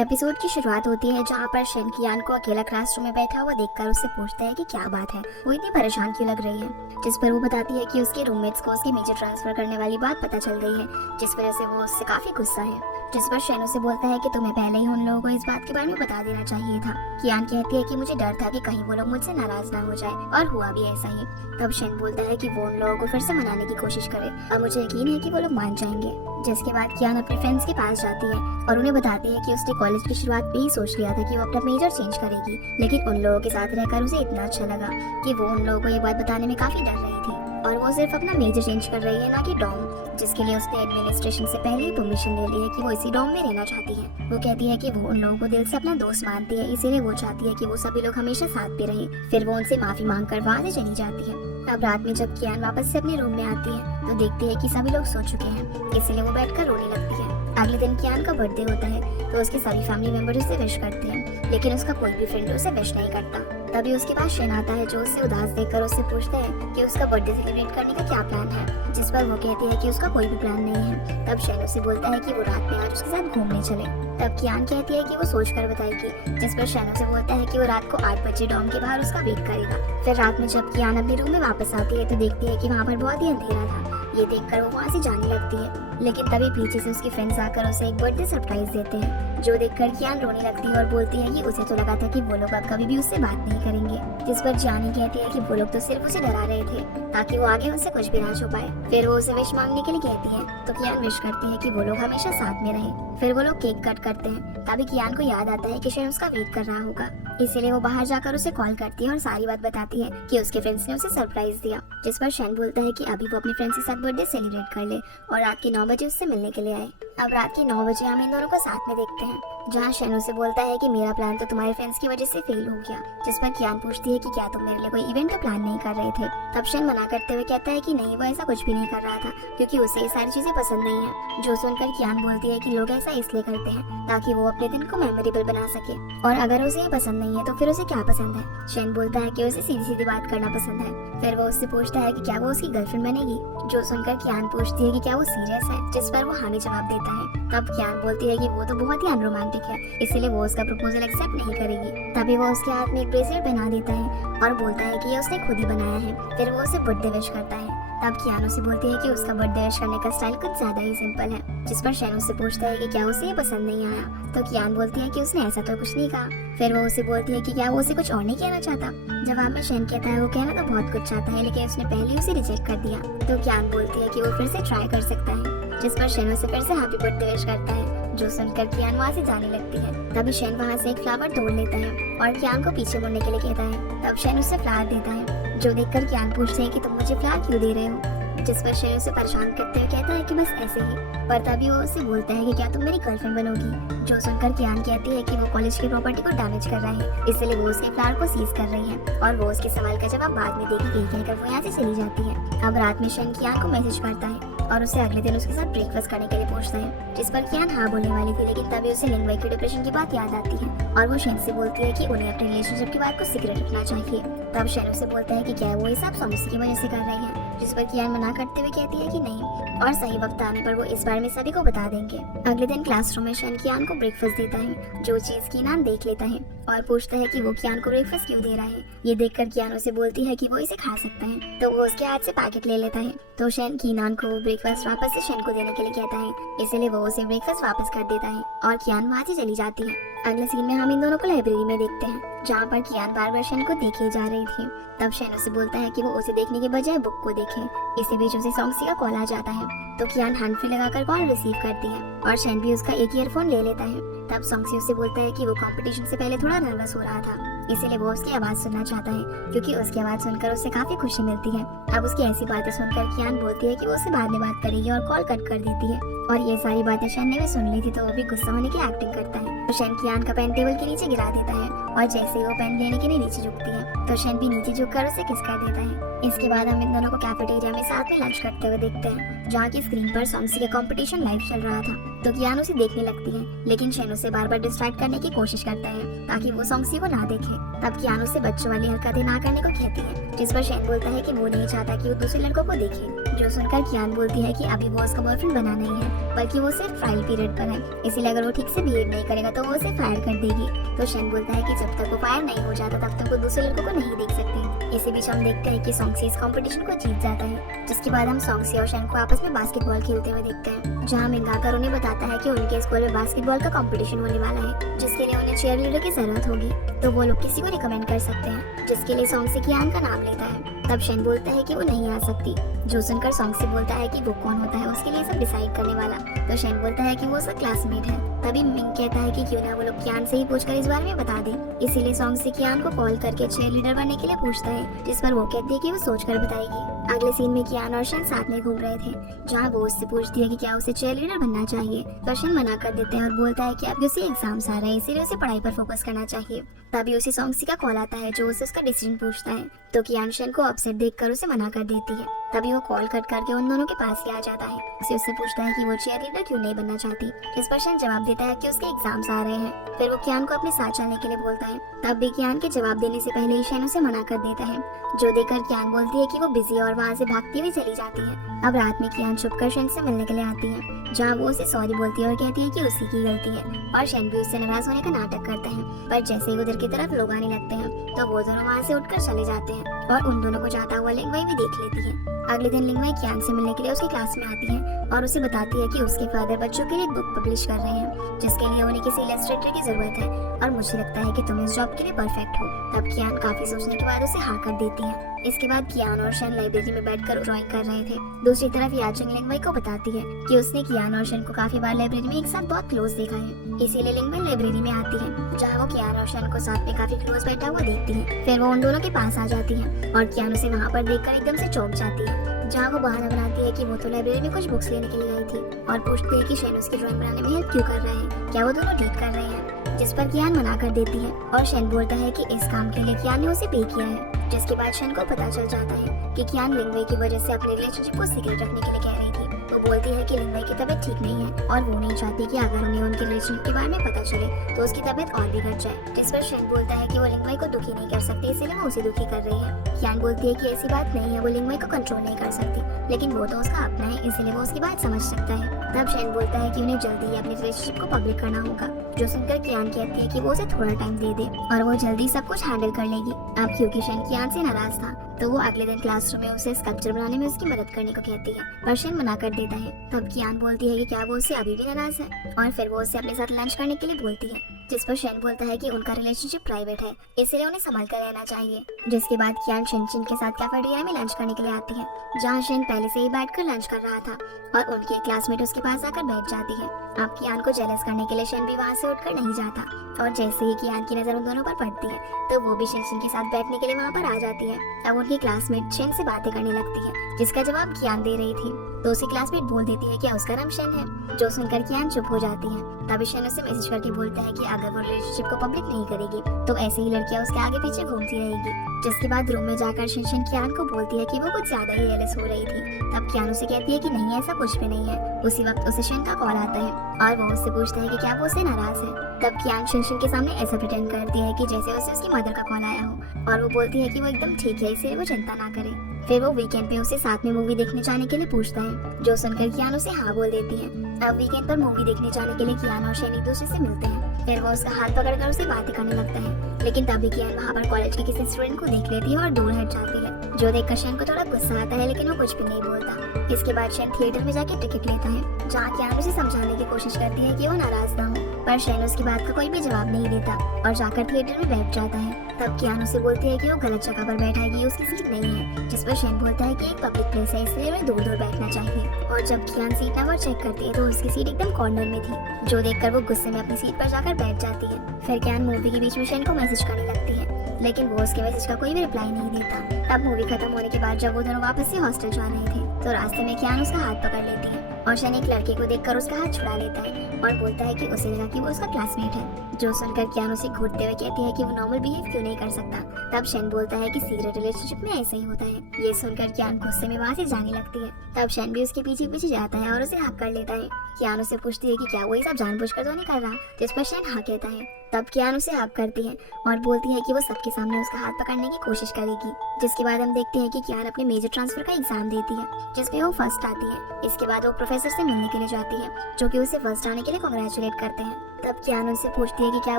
Episode की शुरुआत होती है जहाँ पर शन कियान को अकेला क्लासरूम में बैठा हुआ देखकर उससे पूछता है कि क्या बात है, वो इतनी परेशान क्यों लग रही है। जिस पर वो बताती है कि उसके रूममेट्स को उसकी मेजर ट्रांसफर करने वाली बात पता चल गई है, जिस वजह से वो उससे काफी गुस्सा है। जिस पर शन उसे बोलता है कि तुम्हें पहले ही उन लोगों को इस बात के बारे में बता देना चाहिए था। कियान कहती है कि मुझे डर था कि कहीं वो लोग मुझसे नाराज ना हो जाए, और हुआ भी ऐसा ही। तब शन बोलता है कि वो उन लोगों को फिर से मनाने की कोशिश करे और मुझे यकीन है कि वो लोग मान जाएंगे। जिसके बाद कियान अपने फ्रेंड्स के पास जाती है और उन्हें बताती है कि उसने कॉलेज की शुरुआत में ही सोच लिया था कि वो अपना मेजर चेंज करेगी, लेकिन उन लोगों के साथ रहकर उसे इतना अच्छा लगा कि वो उन लोगों को ये बात बताने में काफी डर रही थी, और वो सिर्फ अपना मेजर चेंज कर रही है, ना कि डॉम, जिसके लिए उसने एडमिनिस्ट्रेशन से पहले ही परमिशन ले ली है कि वो इसी डॉम में रहना चाहती है। वो कहती है कि वो उन लोगों को दिल से अपना दोस्त मानती है, इसीलिए वो चाहती है कि वो सभी लोग हमेशा साथ पे रहें। फिर वो उनसे माफी मांगकर वहाँ से चली जाती है। अब रात में जब कियान वापस से अपने रूम में आती है तो देखती है कि सभी लोग सो चुके हैं, इसलिए वो बैठकर रोने लगती है। अगले दिन कियान का बर्थडे होता है तो उसके सभी फैमिली मेंबर उसे विश करते हैं, लेकिन उसका कोई भी फ्रेंड उसे विश नहीं करता। तभी उसके पास शन आता है जो उससे उदास देखकर उससे पूछता है कि उसका बर्थडे सेलिब्रेट करने का क्या प्लान है, जिस पर वो कहती है कि उसका कोई भी प्लान नहीं है। तब शन उसे बोलता है कि वो रात में आज उसके साथ घूमने चले। तब कियान कहती है कि वो सोच कर बताएगी, जिस पर शन उसे बोलता है कि वो रात को 8 बजे डॉम के बाहर उसका वेट करेगा। फिर रात में जब कियान अपने रूम में वापस आती है तो देखती है कि वहाँ पर बहुत ही अंधेरा था। ये देखकर वो वहाँ से जाने लगती है, लेकिन तभी पीछे से उसके फ्रेंड्स आकर उसे एक बर्थडे सरप्राइज देते हैं, जो देखकर कियान रोने लगती है और बोलती है कि उसे तो लगा था कि वो लोग अब कभी भी उससे बात नहीं करेंगे। जिस पर जानी कहती है कि वो लोग तो सिर्फ उसे डरा रहे थे ताकि वो आगे उनसे कुछ भी ना छुपाए। फिर वो उसे विश मांगने के लिए कहती है तो कियान विश करती है कि वो लोग हमेशा साथ में रहे। फिर वो लोग केक कट करते हैं। तभी कियान को याद आता है कि शायद उसका वेट कर रहा होगा, इसीलिए वो बाहर जाकर उसे कॉल करती है और सारी बात बताती है कि उसके फ्रेंड्स ने उसे सरप्राइज दिया। जिस पर शन बोलता है कि अभी वो अपने फ्रेंड्स के साथ बर्थडे सेलिब्रेट कर ले और रात के 9 बजे उससे मिलने के लिए आए। अब रात के 9 बजे हम इन दोनों को साथ में देखते हैं, जहाँ शन उसे बोलता है कि मेरा प्लान तो तुम्हारे फ्रेंड्स की वजह से फेल हो गया। जिस पर कियान पूछती है कि क्या तुम मेरे लिए कोई इवेंट का प्लान नहीं कर रहे थे। तब शन मना करते हुए कहता है कि नहीं, वो ऐसा कुछ भी नहीं कर रहा था क्योंकि उसे ये सारी चीजें पसंद नहीं है। जो सुनकर कियान बोलती है कि लोग ऐसा इसलिए करते हैं ताकि वो अपने दिन को मेमोरेबल बना सके, और अगर उसे ये पसंद नहीं है तो फिर उसे क्या पसंद है। शन बोलता है कि उसे सीधी सीधी बात करना पसंद है। फिर वो उससे पूछता है कि क्या वो उसकी गर्लफ्रेंड बनेगी। जो सुनकर कियान पूछती है कि क्या वो सीरियस है, जिस पर वो हाँ में जवाब देता है। तब कियान बोलती है कि वो तो बहुत ही अनरोमांटिक है, इसलिए वो उसका प्रपोजल एक्सेप्ट नहीं करेगी। तभी वो उसके हाथ में एक ब्रेसलेट पहना देता है और बोलता है कि ये उसने खुद ही बनाया है। फिर वो उसे बर्थडे विश करता है। तब कियान उसे बोलती है कि उसका बर्थडे विश करने का स्टाइल कुछ ज्यादा ही सिंपल है, जिस पर शन उससे पूछता है कि क्या उसे ये पसंद नहीं आया। तो कियान बोलती है कि उसने ऐसा तो कुछ नहीं कहा। फिर वो उसे बोलती है कि क्या वो उसे कुछ और नहीं कहना चाहता। जवाब में शन कहता है वो कहना तो बहुत कुछ चाहता है, लेकिन उसने पहले ही उसे रिजेक्ट कर दिया। तो कियान बोलती है कि वो फिर से ट्राई कर सकता है, जिस पर शन उसे फिर से हैप्पी बर्थडे विश करता है। जो सुनकर कियान वहाँ से जाने लगती है। तभी शन वहाँ से एक फ्लावर तोड़ लेता है और कियान को पीछे मुड़ने के लिए कहता है। तब शन उसे फ्लावर देता है, जो देखकर कियान पूछते है कि तुम मुझे फ्लावर क्यों दे रहे हो। जिस पर शन उसे परेशान करते हुए कहता है कि बस ऐसे ही। पर तभी वो उससे बोलता है कि क्या तुम मेरी गर्लफ्रेंड बनोगी। जो सुनकर कियान कहती है कि वो कॉलेज की प्रॉपर्टी को डैमेज कर रहा है, इसलिए वो उसके फ्लावर को सीज कर रही है, और वो उसके सवाल का जवाब बाद में देगी कहकर वो यहाँ से चली जाती है। अब रात में शन कियान को मैसेज करता है और उसे अगले दिन उसके साथ ब्रेकफास्ट करने के लिए पूछता है, जिस पर कियान हाँ बोलने वाली थी, लेकिन तभी उसे लिंगवाई की डिप्रेशन की बात याद आती है और वो शन से बोलती है कि उन्हें अपने रिलेशनशिप की बात को सीक्रेट रखना चाहिए। तब शन उसे बोलता है कि क्या वो ये सब सॉन्ग्स की वजह से कर रही है, जिस पर कियान मना करते हुए कहती है कि नहीं, और सही वक्त आने पर वो इस बारे में सभी को बता देंगे। अगले दिन क्लासरूम में शन कियान को ब्रेकफास्ट देता है, जो चीज कियान देख लेता है और पूछता है कि वो कियान को ब्रेकफास्ट क्यों दे रहा है। ये देखकर कियान उसे बोलती है कि वो इसे खा सकता है, तो वो उसके हाथ से पैकेट ले लेता है। तो शन कियान को ब्रेकफास्ट वापस से शन को देने के लिए कहता है, इसलिए वो उसे ब्रेकफास्ट वापस कर देता है और कियान वहाँ से चली जाती है। अगले सीन में हम इन दोनों को लाइब्रेरी में देखते हैं, जहाँ पर कियान बार बार शन को देखे जा रही थी। तब शन उसे बोलता है कि वो उसे देखने के बजाय बुक को देखे। इसी बीच उसे सॉन्ग्सी का कॉल आ जाता है, तो कियान हैंड फ्री लगाकर कॉल रिसीव करती है और शन भी उसका एक ईयरफोन ले लेता है। तब सॉन्ग्सी उसे बोलता है कि वो कंपटीशन से पहले थोड़ा नर्वस हो रहा था, इसीलिए वो उसकी आवाज सुनना चाहता है, क्योंकि उसकी आवाज सुनकर उसे काफी खुशी मिलती है। अब उसकी ऐसी बातें सुनकर कियान बोलती है कि वो उससे बाद में बात करेगी और कॉल कट कर देती है। और ये सारी बातें शन ने भी सुन ली थी, तो वो भी गुस्सा होने की एक्टिंग करता है। तो शन कियान का पेन टेबल के नीचे गिरा देता है और जैसे ही वो पेन लेने के लिए नीचे झुकती है तो शन भी नीचे झुककर उसे किस कर देता है। इसके बाद हम इन दोनों को कैफेटेरिया में साथ में लंच करते हुए देखते हैं, जहाँ की स्क्रीन पर सॉन्ग्सी का कंपटीशन लाइव चल रहा था। तो कियान उसे देखने लगती है, लेकिन शन उसे बार बार डिस्ट्रैक्ट करने की कोशिश करता है ताकि वो सॉन्ग्सी को ना देखे। तब कियान उसे बच्चों वाली हरकतें ना करने को कहती है, जिस पर शन बोलता है कि वो नहीं चाहता कि वो दूसरे लड़कों को देखे। जो सुनकर कियान बोलती है कि अभी वो उसका बॉयफ्रेंड बना नहीं है, बल्कि वो सिर्फ ट्रायल पीरियड पर है, इसीलिए अगर वो ठीक से बिहेव नहीं करेगा तो वो उसे फायर कर देगी। तो शन बोलता है कि जब तक वो फायर नहीं हो जाता तब तक वो दूसरे लड़कों को नहीं देख सकती। इसी बीच हम देखते हैं कि सॉन्गसी इस कंपटीशन को जीत जाता है, जिसके बाद हम सॉन्गसी और शन को आपस में बास्केटबॉल खेलते हुए देखते हैं, जहाँ मिंगाकर उन्हें बताता है कि उनके स्कूल में बास्केटबॉल का कंपटीशन होने वाला है, जिसके लिए उन्हें चीयर लीडर की जरूरत होगी। तो वो लोग किसी को रिकमेंड कर सकते हैं, जिसके लिए सॉन्गसी कियान का नाम लेता है। तब शन बोलता है कि वो नहीं आ सकती, जो सुनकर सॉन्गसी बोलता है कि वो कौन होता है उसके लिए सब डिसाइड करने वाला। तो शन बोलता है कि वो उसका क्लासमेट है। तभी मिंग कहता है कि क्यों ना वो लोग कियान से ही पूछकर इस बारे में बता दे। इसीलिए सॉन्गसी कियान को कॉल करके चीयर लीडर बनने के लिए पूछता है, जिस पर वो कहती है कि वो सोचकर बताएगी। अगले सीन में कियान और शन साथ में घूम रहे थे, जहाँ वो उससे पूछती है कि क्या उसे चीयर लीडर बनना चाहिए। तो शन मना कर देते हैं और बोलता है कि अब उसे एग्जाम्स आ रहे हैं, इसीलिए उसे पढ़ाई पर फोकस करना चाहिए। तभी उसे सॉन्गसी का कॉल आता है, जो उसे उसका डिसीजन पूछता है। तो कियान शन को अपसेट देखकर उसे मना कर देती है। तभी वो कॉल कट करके उन दोनों के पास ही आ जाता है। उसे उससे पूछता है कि वो चीयर लीडर क्यों नहीं बनना चाहती। इस पर शन जवाब देता है कि उसके एग्जाम्स आ रहे हैं। फिर वो कियान को अपने साथ चलने के लिए बोलता है। तब भी कियान के जवाब देने से पहले ही शन उसे मना कर देता है, जो देखकर कियान बोलती है कि वो बिजी है और वहाँ से भागती हुई चली जाती है। अब रात में कियान छुपकर शन से मिलने के लिए आती है, जहाँ वो उसे सॉरी बोलती है और कहती है कि उसी की गलती है, और शन भी उससे नाराज होने का नाटक करता है। पर जैसे ही उधर की तरफ लोग आने लगते हैं तो वो दोनों वहाँ से उठकर चले जाते हैं, और उन दोनों को जाता हुआ लिंगवाई भी देख लेती है। अगले दिन लिंगवाई कियान से मिलने के लिए उसकी क्लास में आती है और उसे बताती है कि उसके फादर बच्चों के लिए एक बुक पब्लिश कर रहे हैं, जिसके लिए उन्हें किसी इलस्ट्रेटर की जरूरत है, और मुझे लगता है कि तुम इस जॉब के लिए परफेक्ट हो। तब कियान काफी सोचने के बाद उसे हाँ कर देती है। इसके बाद कियान और शन लाइब्रेरी में बैठकर ड्राइंग कर रहे थे। दूसरी तरफ याचंग लिंगवाई को बताती है कि उसने कियान और शन को काफी बार लाइब्रेरी में एक साथ बहुत क्लोज देखा है, इसीलिए लिंगवाई लाइब्रेरी में आती है, जहाँ वो कियान और शन को साथ में काफी क्लोज बैठा हुआ देखती है। फिर वो उन दोनों के पास आ जाती है और कियान उसे वहाँ पर देखकर एकदम से चौंक जाती है, जहाँ वो बहाना बनाती है कि वो तो लाइब्रेरी में कुछ बुक्स लेने के लिए आई थी, और पूछती है कि शन उसकी ड्राइंग बनाने में हेल्प क्यों कर रहे हैं, क्या वो दोनों डेट कर रहे हैं। जिस पर कियान मना कर देती है और शन बोलता है कि इस काम के लिए कियान ने उसे पे किया है, जिसके बाद शन को पता चल जाता है कि कियान लिंगवाई की वजह से अपने रिलेशनशिप को सीक्रेट रखने के लिए कह रही थी। वो बोलती है कि लिंगवाई की तबीयत ठीक नहीं है और वो नहीं चाहती कि अगर उन्हें उनके रिलेशनशिप के बारे में पता चले तो उसकी तबीयत और बिगड़ जाए। जिस पर शन बोलता है कि वो लिंगवाई को दुखी नहीं कर सकती, इसीलिए वो उसे दुखी कर रही है। कियान बोलती है कि ऐसी बात नहीं है, वो लिंगवाई को कंट्रोल नहीं कर सकती, लेकिन वो तो उसका अपना है, इसीलिए वो उसकी बात समझ सकता है। तब शन बोलता है कि उन्हें जल्दी ही अपने रिलेशनशिप को पब्लिक करना होगा, जो सुनकर कियान कहती है कि वो उसे थोड़ा टाइम दे दे और वो जल्दी सब कुछ हैंडल कर लेगी। अब क्योंकि शन कियान से नाराज था तो वो अगले दिन क्लासरूम में उसे स्कल्पचर बनाने में उसकी मदद करने को कहती है, पर शन मना कर देता है। तब कियान बोलती है कि क्या वो उससे अभी भी नाराज है, और फिर वो उससे अपने साथ लंच करने के लिए बोलती है, जिस पर शन बोलता है कि उनका रिलेशनशिप प्राइवेट है, इसलिए उन्हें संभाल कर रहना चाहिए। जिसके बाद कियान शन के साथ कैफेटेरिया में लंच करने के लिए आती है, जहाँ शन पहले से ही बैठकर लंच कर रहा था और उनकी एक क्लासमेट उसके पास आकर बैठ जाती है। अब कियान को जेलस करने के लिए शन भी वहाँ से उठकर नहीं जाता, और जैसे ही कियान की नजर उन दोनों पर पड़ती है तो वो भी शन के साथ बैठने के लिए वहाँ पर आ जाती है। अब उनकी क्लासमेट शन से बातें करने लगती है, जिसका जवाब कियान दे रही थी। तो उसी क्लासमेट बोल देती है कि उसका नाम शन है, जो सुनकर कियान चुप हो जाती है। तभी शन उसे मैसेज करके बोलता है कि अगर वो रिलेशनशिप को पब्लिक नहीं करेगी तो ऐसे ही लड़कियां उसके आगे पीछे घूमती रहेगी। जिसके बाद रूम में जाकर शन कियान को बोलती है कि वो कुछ ज्यादा ही जेलस हो रही थी। तब कियान उसे कहती है कि नहीं, ऐसा कुछ भी नहीं है। उसी वक्त उसे शन का कॉल आता है और वो उससे पूछता है कि क्या वो उससे नाराज है। तब कियान शन के सामने ऐसा प्रिटेंड करती है कि जैसे उसे उसकी मदर का कॉल आया हो, और वो बोलती है कि वो एकदम ठीक है, इसलिए वो चिंता ना करे। फिर वो वीकेंड पे उसे साथ में मूवी देखने जाने के लिए पूछता है, जो सुनकर कियान उसे हाँ बोल देती है। अब वीकेंड पर मूवी देखने जाने के लिए कियान और शन एक दूसरे से मिलते हैं। फिर वो उसका हाथ पकड़कर उसे बातें करने लगता है, लेकिन तभी कियान वहाँ पर कॉलेज के किसी स्टूडेंट को देख लेती है और दूर हट जाती है, जो देखकर शन को थोड़ा गुस्सा आता है, लेकिन वो कुछ भी नहीं बोलता। इसके बाद शन थिएटर में जाके टिकट लेता है, जहाँ कियान उसे समझाने की कोशिश करती है कि वो नाराज ना हो, पर शन उसकी बात का कोई भी जवाब नहीं देता और जाकर थिएटर में बैठ जाता है। तब कियान उसे बोलती है कि वो गलत जगह पर बैठाएगी, उसकी सीट नहीं है, जिस पर शन बोलता है कि एक पब्लिक प्लेस है, इसलिए उन्हें दूर दूर बैठना चाहिए। और जब कियान सीट नंबर चेक करती है तो उसकी सीट एकदम कॉर्नर में थी, जो देखकर वो गुस्से में अपनी सीट पर जाकर बैठ जाती है। फिर कियान मूवी के बीच में शन को मैसेज करने लगती है, लेकिन वो उसके मैसेज का कोई भी रिप्लाई नहीं देता। तब मूवी खत्म होने के बाद जब वो दोनों वापस से हॉस्टल जा रहे थे तो रास्ते में कियान उसका हाथ पकड़ लेती है और शन एक लड़के को देखकर उसका हाथ छुड़ा लेता है और बोलता है कि उसे लगा कि वो उसका क्लासमेट है, जो सुनकर कियान उसे घूरते हुए कहती है कि वो नॉर्मल बिहेव क्यों नहीं कर सकता। तब शन बोलता है कि सीरियस रिलेशनशिप में ऐसा ही होता है। ये सुनकर कियान गुस्से में वहाँ से जाने लगती है। तब शन भी उसके पीछे पीछे जाता है और उसे हक कर लेता है। कियान उसे पूछती है कि क्या वो ये सब जानबूझकर तो नहीं कर रहा, जिस पर शन हाँ कहता है। तब कियान उसे हक करती है और बोलती है कि वो सबके सामने उसका हाथ पकड़ने की कोशिश करेगी। जिसके बाद हम देखते हैं कि कियान अपने मेजर ट्रांसफर का एग्जाम देती है, जिसमें वो फर्स्ट आती है। इसके बाद वो प्रोफेसर से मिलने के लिए जाती है, जो कि उसे फर्स्ट आने के लिए कांग्रेचुलेट करते हैं। तब कियान उनसे पूछती है कि क्या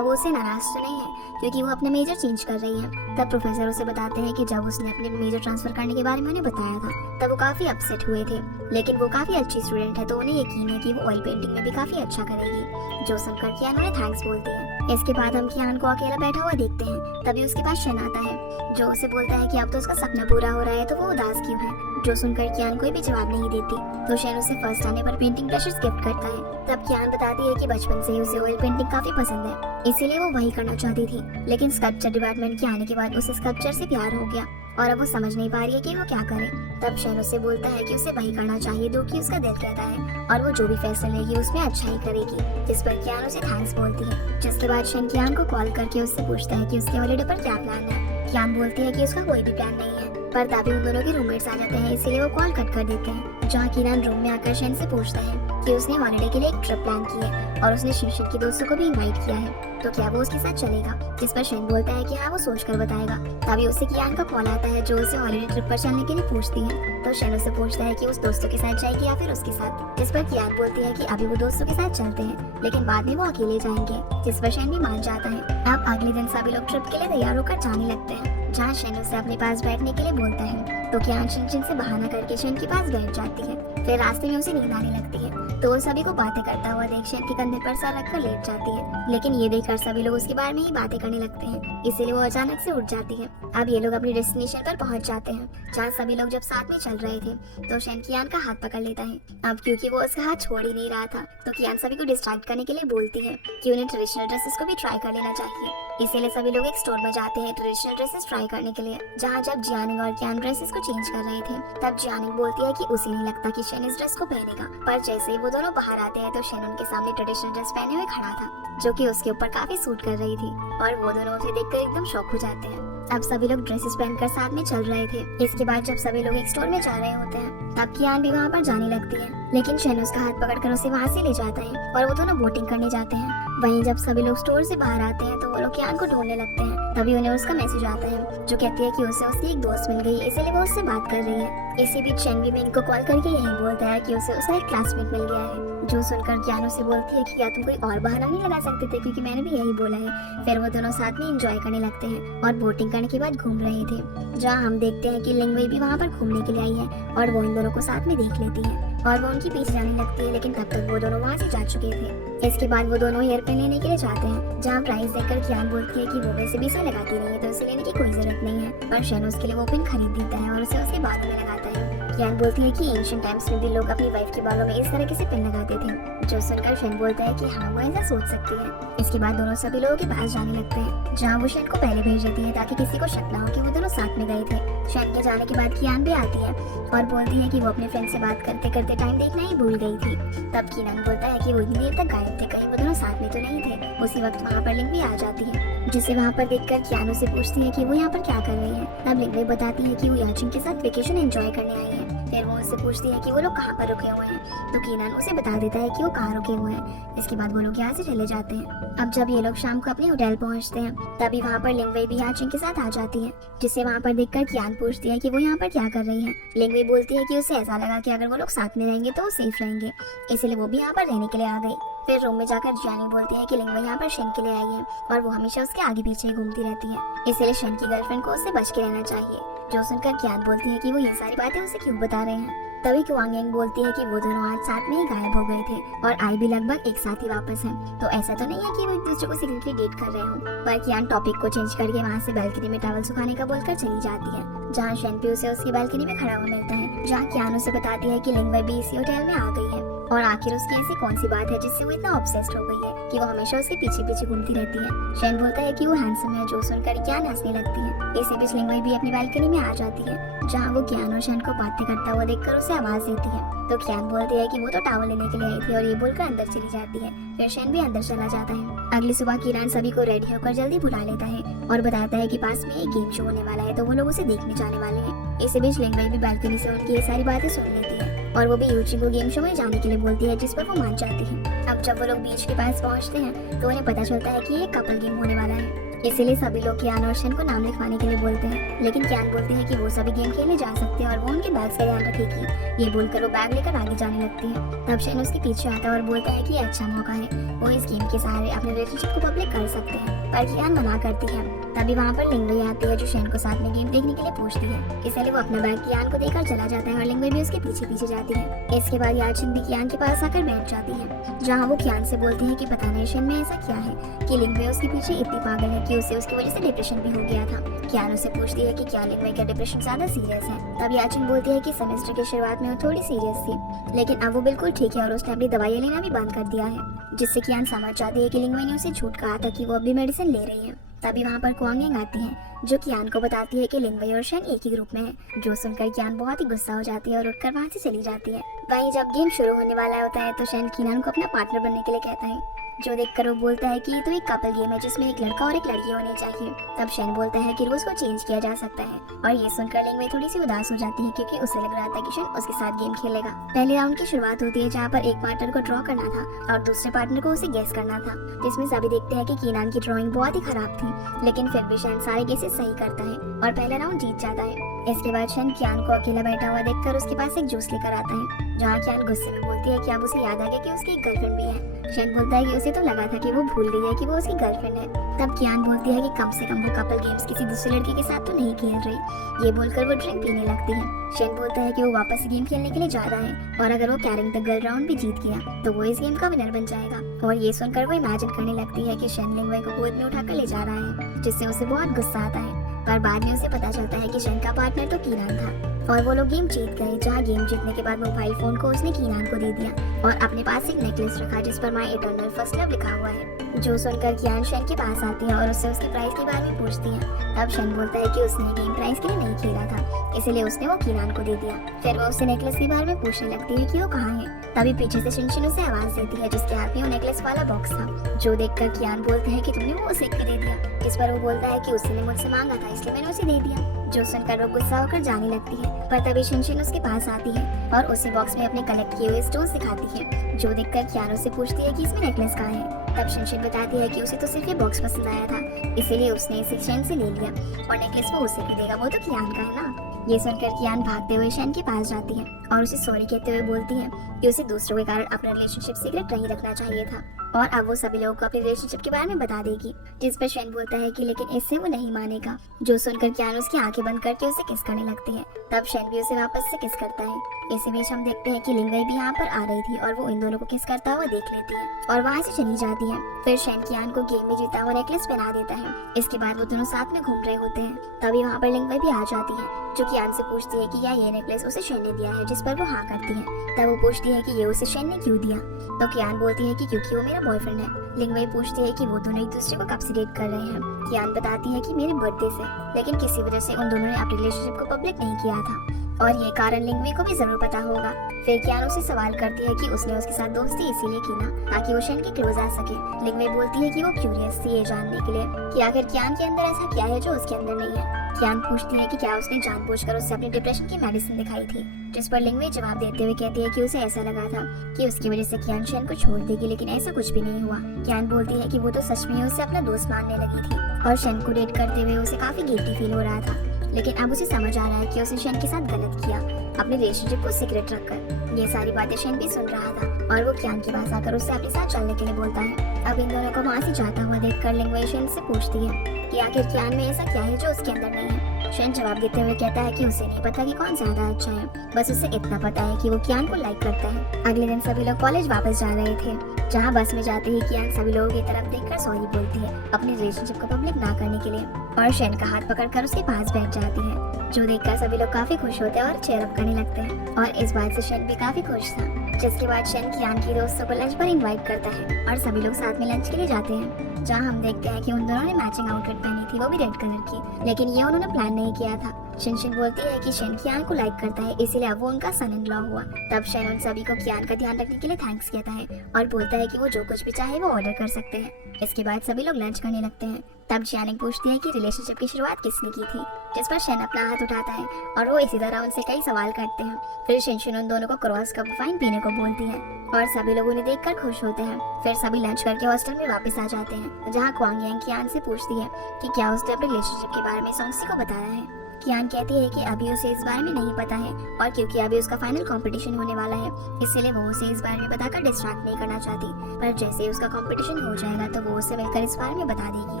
वो उससे नाराज तो नहीं है क्योंकि वो अपना मेजर चेंज कर रही है। तब प्रोफेसर उसे बताते हैं कि जब उसने अपने मेजर ट्रांसफर करने के बारे में उन्हें बताया था तब वो काफी अपसेट हुए थे, लेकिन वो काफी अच्छी स्टूडेंट है तो उन्हें यकीन है कि वो ऑयल पेंटिंग में भी काफी अच्छा करेगी। जो सुनकर कियान उन्हें थैंक्स बोलती है। इसके बाद हम कियान को अकेला बैठा हुआ देखते हैं। तभी उसके पास शन आता है, जो उसे बोलता है कि अब तो उसका सपना पूरा हो रहा है तो वो उदास क्यों है। जो सुनकर कियान कोई भी जवाब नहीं देती तो शन उसे फर्स्ट आने पर पेंटिंग ब्रशेस गिफ्ट करता है। तब कियान बताती है कि बचपन से ही उसे ऑयल पेंटिंग काफी पसंद है, इसीलिए वो वही करना चाहती थी, लेकिन स्कल्पचर डिपार्टमेंट के आने के बाद उसे स्कल्पचर से प्यार हो गया और अब वो समझ नहीं पा रही है कि वो क्या करे। तब शन उसे बोलता है कि उसे वही करना चाहिए जो कि उसका दिल कहता है और वो जो भी फैसला लेगी उसमें अच्छा ही करेगी। जिस पर कियान उसे थैंक्स बोलती है। जिसके बाद शन कियान को कॉल करके उससे पूछता है कि उसके हॉलिडे पर क्या प्लान है। कियान बोलती है कि उसका कोई भी प्लान नहीं है, पर तभी उन दोनों के रूममेट्स आ जाते हैं, इसीलिए वो कॉल कट कर देते हैं। जहाँ कियान रूम में आकर शन से पूछता है कि उसने हॉलिडे के लिए एक ट्रिप प्लान की है और उसने शिवशिर के दोस्तों को भी इनवाइट किया है, तो क्या वो उसके साथ चलेगा। जिस पर शन बोलता है कि हाँ वो सोच कर बताएगा। तभी उसे कियान का कॉल आता है, जो उसे हॉलिडे ट्रिप पर चलने के लिए पूछती है। तो शन उसे पूछता है कि उस दोस्तों के साथ जाएगी या फिर उसके साथ। जिस पर कियान बोलती है कि अभी वो दोस्तों के साथ चलते हैं, लेकिन बाद में वो अकेले जाएंगे। जिस पर शन भी मान जाता है। अब अगले दिन सभी लोग ट्रिप के लिए तैयार होकर जाने लगते हैं, जहाँ शन उसे अपने पास बैठने के लिए बोलता है। तो कियान शन से बहाना करके शन के पास बैठ जाती है। फिर रास्ते में उसे नींद आने लगती है, तो वो सभी को बातें करता हुआ देख शन के कंधे पर सर रखकर लेट जाती है। लेकिन ये देखकर सभी लोग उसके बारे में ही बातें करने लगते हैं, इसीलिए वो अचानक से उठ जाती है। अब ये लोग अपनी डेस्टिनेशन पर पहुंच जाते हैं, जहाँ सभी लोग जब साथ में चल रहे थे तो शन कियान का हाथ पकड़ लेता है। अब क्योंकि वो उसका हाथ छोड़ ही नहीं रहा था, तो कियान सभी को डिस्ट्रैक्ट करने के लिए बोलती है कि उन्हें ट्रेडिशनल ड्रेसेस को भी ट्राई कर लेना चाहिए। इसीलिए सभी लोग एक स्टोर में जाते हैं ट्रेडिशनल ड्रेसेस ट्राई करने के लिए, जहाँ जब जियानिंग और कियान ड्रेसेस को चेंज कर रहे थे तब जियानिंग बोलती है कि उसे नहीं लगता कि शन इस ड्रेस को पहनेगा। पर जैसे ही वो दोनों बाहर आते हैं तो शन उनके सामने ट्रेडिशनल ड्रेस पहने हुए खड़ा था, जो कि उसके ऊपर काफी सूट कर रही थी और वो दोनों उसे देखकर एकदम शॉक हो जाते हैं। अब सभी लोग ड्रेसेस पहनकर साथ में चल रहे थे। इसके बाद जब सभी लोग एक स्टोर में जा रहे होते हैं तब कियान भी वहाँ पर जाने लगती है, लेकिन शन उसका हाथ पकड़कर उसे वहाँ से ले जाता है और वो दोनों बोटिंग करने जाते हैं। वहीं जब सभी लोग स्टोर से बाहर आते हैं तो वो लोग कियान को ढूंढने लगते हैं। तभी उन्हें उसका मैसेज आता है, जो कहती है कि उसे उसकी एक दोस्त मिल गई, इसीलिए वो उससे बात कर रही है। इसी बीच शन भी मिंग को कॉल करके यही बोलता है कि उसे उसका एक क्लासमेट मिल गया है। जो सुनकर कियान उसे बोलती है कि क्या तुम कोई और बहाना नहीं लगा सकते थे, क्योंकि मैंने भी यही बोला है। फिर वो दोनों साथ में एंजॉय करने लगते हैं और बोटिंग करने के बाद घूम रहे थे, जहाँ हम देखते हैं कि लिंगवई भी वहाँ पर घूमने के लिए आई है और वो इन दोनों को साथ में देख लेती है और वो उनके पीछे जाने लगती है, लेकिन तब तक वो दोनों वहाँ से जा चुके थे। इसके बाद वो दोनों हेयर पिन लेने के लिए जाते हैं, जहाँ प्राइस देखकर कियान बोलती है कि वो वैसे भी इसे लगाती नहीं है तो इसे लेने की कोई जरूरत नहीं है, पर शन उसके लिए वो पिन खरीद देता है और उसे उसके बालों में लगाता है। कियान बोलती है कि एंशिएंट टाइम्स में भी लोग अपनी वाइफ के बालों में इस तरह से पिन लगाते थे। जो सुनकर शन बोलता है कि हाँ वो ऐसा सोच सकती है। इसके बाद दोनों सभी लोगों के पास जाने लगते हैं, जहाँ वो शन को पहले भेज देती है ताकि किसी को शक ना हो कि वो दोनों साथ में गए थे। शन के जाने के बाद कियान भी आती है और बोलती है कि वो अपने फ्रेंड से बात करते करते टाइम देखना ही भूल गई थी। तब कियान बोलता है कि वो इतनी देर तक गायब थे, कहीं वो दोनों साथ में तो नहीं थे। उसी वक्त वहाँ पर लिंग भी आ जाती है, जिसे वहाँ पर देखकर कियान उसे पूछती है कि वो यहाँ पर क्या कर रही है। तब लिंग भी बताती है कि वो याचिन के साथ वेकेशन एंजॉय करने आई है। फिर वो उससे पूछती है कि वो लोग कहाँ पर रुके हुए हैं, तो कियान उसे बता देता है कि वो कहाँ रुके हुए हैं। इसके बाद वो लोग यहाँ से चले जाते हैं। अब जब ये लोग शाम को अपने होटल पहुँचते हैं तभी वहाँ पर लिंगवई भी याचिन के साथ आ जाती है, जिसे वहाँ पर देखकर कियान पूछती है कि वो यहाँ पर क्या कर रही है। लिंगवई बोलती है कि उसे ऐसा लगा कि अगर वो लोग साथ में रहेंगे तो वो सेफ रहेंगे, इसलिए वो भी यहाँ पर रहने के लिए आ गई। फिर रूम में जाकर जियानिंग बोलती है कि लिंगवई यहाँ पर शन के लिए आई है और वो हमेशा उसके आगे पीछे ही घूमती रहती है, इसलिए शन की गर्लफ्रेंड को उससे बच के रहना चाहिए। जो सुनकर कियान बोलती है कि वो ये सारी बातें उसे क्यों बता रहे हैं। तभी क्वांग बोलती है कि वो दोनों आज साथ में ही गायब हो गए थे और आई भी लगभग एक साथ ही वापस हैं, तो ऐसा तो नहीं है कि वो एक दूसरे को सीक्रेटली डेट कर रहे हो। पर कियान टॉपिक को चेंज करके वहाँ से बालकनी में टॉवल सुखाने का बोलकर चली जाती है, जहाँ शन भी उसे उसकी बालकनी में खड़ा हुआ मिलता है, जहाँ कियान उसे बताती है कि लिंगवई भी इसी होटल में आ गई है और आखिर उसकी ऐसी कौन सी बात है जिससे वो इतना ऑब्सेस्ड हो गई है कि वो हमेशा उसके पीछे पीछे घूमती रहती है। शन बोलता है कि वो हैंडसम है, जो सुनकर कियान हंसने लगती है। इसी बीच लिंगवई भी अपनी बालकनी में आ जाती है, जहाँ वो कियान और शन को बातें करता हुआ देखकर उसे आवाज देती है। तो कियान बोलती है कि वो तो टॉवल लेने के लिए आई थी और ये बोलकर अंदर चली जाती है। फिर शन भी अंदर चला जाता है। अगली सुबह कियान सभी को रेडी होकर जल्दी बुला लेता है और बताता है कि पास में एक गेम शो होने वाला है, तो वो लोग उसे देखने जाने वाले हैं। इसी बीच लिंगवई भी बालकनी से उनकी ये सारी बातें सुन लेती है और वो भी यूची को गेम शो में जाने के लिए बोलती है, जिस पर वो मान जाती है। अब अब जब वो लोग बीच के पास पहुंचते हैं तो उन्हें पता चलता है कि ये कपल गेम होने वाला है। इसीलिए सभी लोग कियान और शन को नाम लिखवाने के लिए बोलते हैं, लेकिन कियान बोलती है कि वो सभी गेम खेलने जा सकते हैं और वो उनके बैग से ध्यान रखेगी। ये बोलकर वो बैग लेकर आगे जाने लगती है। तब शन उसके पीछे आता है और बोलता है कि ये अच्छा मौका है, वो इस गेम के सहारे अपने रिलेशनशिप को पब्लिक कर सकते हैं, पर कियान मना करती है। तभी वहाँ पर लिंगवे आती है जो शन को साथ में गेम देखने के लिए पूछती है। इसलिए वो अपना बैग कियान को देकर चला जाता है और लिंगवे भी उसके पीछे पीछे जाती है। इसके बाद याचिन भी कियान के पास आकर बैठ जाती है, जहाँ वो कियान से बोलती है कि पता नहीं शन में ऐसा क्या है कि लिंगवे उसके पीछे इतनी पागल है कि उसे उसकी वजह से डिप्रेशन भी हो गया था। कियान उसे पूछती है कि क्या लिंगवे का डिप्रेशन ज्यादा सीरियस है। तब याचिन बोलती है कि सेमेस्टर की शुरुआत में वो थोड़ी सीरियस थी, लेकिन अब वो बिल्कुल ठीक है और उसने अपनी दवाइयाँ लेना भी बंद कर दिया है, जिससे कियान समझ जाती है कि लिंगवे ने उसे झूठ कहा था कि वो अभी मेडिसिन ले रही है। तभी वहाँ पर क्वांग आती है जो कियान को बताती है कि लिंगवे और शन एक ही ग्रुप में है, जो सुनकर कियान बहुत ही गुस्सा हो जाती है और उठकर वहाँ से चली जाती है। वहीं जब गेम शुरू होने वाला होता है तो शन कियान को अपना पार्टनर बनने के लिए कहता है, जो देखकर वो बोलता है कि ये तो एक कपल गेम है जिसमें एक लड़का और एक लड़की होनी चाहिए। तब शन बोलता है कि रोज को चेंज किया जा सकता है, और ये सुनकर लिंगवे थोड़ी सी उदास हो जाती है क्योंकि उसे लग रहा था कि शन उसके साथ गेम खेलेगा। पहले राउंड की शुरुआत होती है जहाँ पर एक पार्टनर को ड्रॉ करना था और दूसरे पार्टनर को उसे गेस करना था, जिसमें सभी देखते हैं कि कीनान की ड्रॉइंग बहुत ही खराब थी, लेकिन फिर भी शन सारे गेसेस सही करता है और पहला राउंड जीत जाता है। इसके बाद शन कियान को अकेला बैठा हुआ देखकर उसके पास एक जूस लेकर आता है, जहाँ कियान गुस्से में बोलती है कि अब उसे याद आ गया कि उसकी एक गर्लफ्रेंड भी है। शन बोलता है कि उसे तो लगा था कि वो भूल गई है कि वो उसकी गर्लफ्रेंड है। तब कियान बोलती है कि कम से कम वो कपल गेम्स किसी दूसरे लड़के के साथ तो नहीं खेल रही। ये बोलकर वो ड्रिंक पीने लगती है। शन बोलता है कि वो वापस गेम खेलने के लिए जा रहा है और अगर वो कैरिंग द गर्ल राउंड भी जीत गया तो वो इस गेम का विनर बन जाएगा। और ये सुनकर वो इमेजिन करने लगती है कि शन लिंगवे को गोद में उठाकर ले जा रहा है, जिससे उसे बहुत गुस्सा आता है। पर बाद में उसे पता चलता है कि शन का पार्टनर तो कीनान था और वो लोग गेम जीत गए, जहाँ गेम जीतने के बाद मोबाइल फोन को उसने कीनान को दे दिया और अपने पास एक नेकलेस रखा जिस पर माई इटर्नल फर्स्ट लव लिखा हुआ है। जो सुनकर कियान शन के पास आती है और उससे उसके प्राइस के बारे में पूछती है। तब शन बोलता है कि उसने गेम प्राइस के लिए नहीं खेला था, इसलिए उसने वो कीनान को दे दिया। फिर वो उससे नेकलेस के बारे में पूछने लगती है कि वो कहाँ है। तभी पीछे से शिनशिन उसे आवाज देती है जिसके हाथ में वो नेकलेस वाला बॉक्स था, जो देखकर कियान बोलते हैं कि तुमने वो उसे क्यों दे दिया। इस पर वो बोलता है कि उसने मुझसे मांगा था इसलिए मैंने उसे दे दिया। जो सुनकर वो गुस्सा होकर जाने लगती है, पर तभी शिनशिन उसके पास आती है और उसी बॉक्स में अपने कलेक्ट किए हुए स्टोन्स दिखाती है, जो देखकर कियान उससे पूछती है कि इसमें नेकलेस कहाँ है। तब शिनशिन बताती है कि उसे तो सिर्फ ये बॉक्स पसंद आया था, इसीलिए उसने इसे शन से ले लिया और नेकलेस वो उसे क्यों देगा, वो तो कियान का है ना। ये सुनकर कियान भागते हुए शन के पास जाती है और उसे सॉरी कहते हुए बोलती है कि उसे दूसरों के कारण अपना रिलेशनशिप सीक्रेट नहीं रखना चाहिए था और अब वो सभी लोगों को अपने रिलेशनशिप के बारे में बता देगी। जिस पर शन बोलता है कि लेकिन इससे वो नहीं मानेगा। जो सुनकर कियान उसकी आंखें बंद करके उसे किस करने लगती है। तब शन भी उसे वापस से किस करता है। इसी बीच हम देखते हैं कि लिंगवे भी यहाँ पर आ रही थी और वो इन दोनों को किस करता हुआ देख लेती है और वहाँ से चली जाती है। फिर शन कियान को गेम में जीता हुआ नेकलेस पहना देता है। इसके बाद वो दोनों साथ में घूम रहे होते हैं। तभी वहाँ पर लिंगवे भी आ जाती है, जो कियान से पूछती है कि क्या ये नेकलेस उसे शन ने दिया है, जिस पर वो हाँ करती है। तब वो पूछती है कि ये उसे शन ने क्यों दिया, तो कियान बोलती है कि क्योंकि वो मेरा बॉयफ्रेंड है। लिंगवे पूछती है कि वो दोनों एक दूसरे को कब से डेट कर रहे हैं। कियान बताती है कि मेरे बर्थडे से, लेकिन किसी वजह से उन दोनों ने अपने रिलेशनशिप को पब्लिक नहीं किया था और ये कारण लिंगवे को भी जरूर पता होगा। फिर कियान उसे सवाल करती है कि उसने उसके साथ दोस्ती इसीलिए की ना ताकि वो शन के क्लोज आ सके। लिंगवे बोलती है कि वो क्यूरियस थी ये जानने के लिए कि आखिर कियान के अंदर ऐसा क्या है जो उसके अंदर नहीं है। कियान पूछती है कि क्या उसने जानबूझकर उससे अपनी डिप्रेशन की मेडिसिन दिखाई थी, जिस पर लिंगवे जवाब देते हुए कहती है कि उसे ऐसा लगा था कि उसकी वजह से कियान शन को छोड़ देगी, लेकिन ऐसा कुछ भी नहीं हुआ। कियान बोलती है कि वो तो सच में उसे अपना दोस्त मानने लगी थी और शन को डेट करते हुए उसे काफी गिल्टी फील हो रहा था, लेकिन अब उसे समझ आ रहा है कि उसने शन के साथ गलत किया अपने रिलेशनशिप को सीक्रेट रखकर। ये सारी बातें शन भी सुन रहा था और वो कियान के पास आकर उससे अपने साथ चलने के लिए बोलता है। अब इन दोनों को वहाँ से जाता हुआ देखकर लिंगवे शन से पूछती है कि आखिर कियान में ऐसा क्या है जो उसके अंदर नहीं है। शन जवाब देते हुए कहता है कि उसे नहीं पता कि कौन ज्यादा अच्छा है, बस उसे इतना पता है कि वो कियान को लाइक करता है। अगले दिन सभी लोग कॉलेज वापस जा रहे थे, जहाँ बस में जाते ही कियान सभी लोगों की तरफ देखकर सॉरी बोलती है अपने रिलेशनशिप को पब्लिक ना करने के लिए और शन का हाथ पकड़कर उसके पास बैठ जाती है, जो देखकर सभी लोग काफी खुश होते हैं और चेयर अप करने लगते हैं और इस बात से शन भी काफी खुश था। जिसके बाद शन कियान की दोस्तों को लंच पर इनवाइट करता है और सभी लोग साथ में लंच के लिए जाते हैं, जहाँ हम देखते हैं कि उन दोनों ने मैचिंग आउटफिट पहनी थी, वो भी रेड कलर की, लेकिन ये उन्होंने प्लान नहीं किया था। शिनशिन बोलती है कि शेन कियान को लाइक करता है, इसीलिए अब वो उनका सन इन लॉ हुआ। तब शेन उन सभी को कियान का ध्यान रखने के लिए थैंक्स कहता है और बोलता है कि वो जो कुछ भी चाहे वो ऑर्डर कर सकते हैं। इसके बाद सभी लोग लंच करने लगते हैं। तब जियानिंग पूछती है कि रिलेशनशिप की शुरुआत किसने की थी, जिस पर शेन अपना हाथ उठाता है और वो इसी तरह उनसे कई सवाल करते हैं। फिर शिनशिन उन दोनों को क्रॉस कप वाइन पीने को बोलती है और सभी लोग उन्हें देखकर खुश होते हैं। फिर सभी लंच करके हॉस्टल में वापस आ जाते हैं, जहाँ क्वांग यांग कियान से पूछती है कि क्या उसने अपने रिलेशनशिप के बारे में सॉन्गसी को बताया है। कियान कहती है कि अभी उसे इस बारे में नहीं पता है और क्योंकि अभी उसका फाइनल कंपटीशन होने वाला है, इसलिए वो उसे इस बारे में बताकर डिस्ट्रैक्ट नहीं करना चाहती। पर जैसे ही उसका कंपटीशन हो जाएगा तो वो उसे मिलकर इस बारे में बता देगी।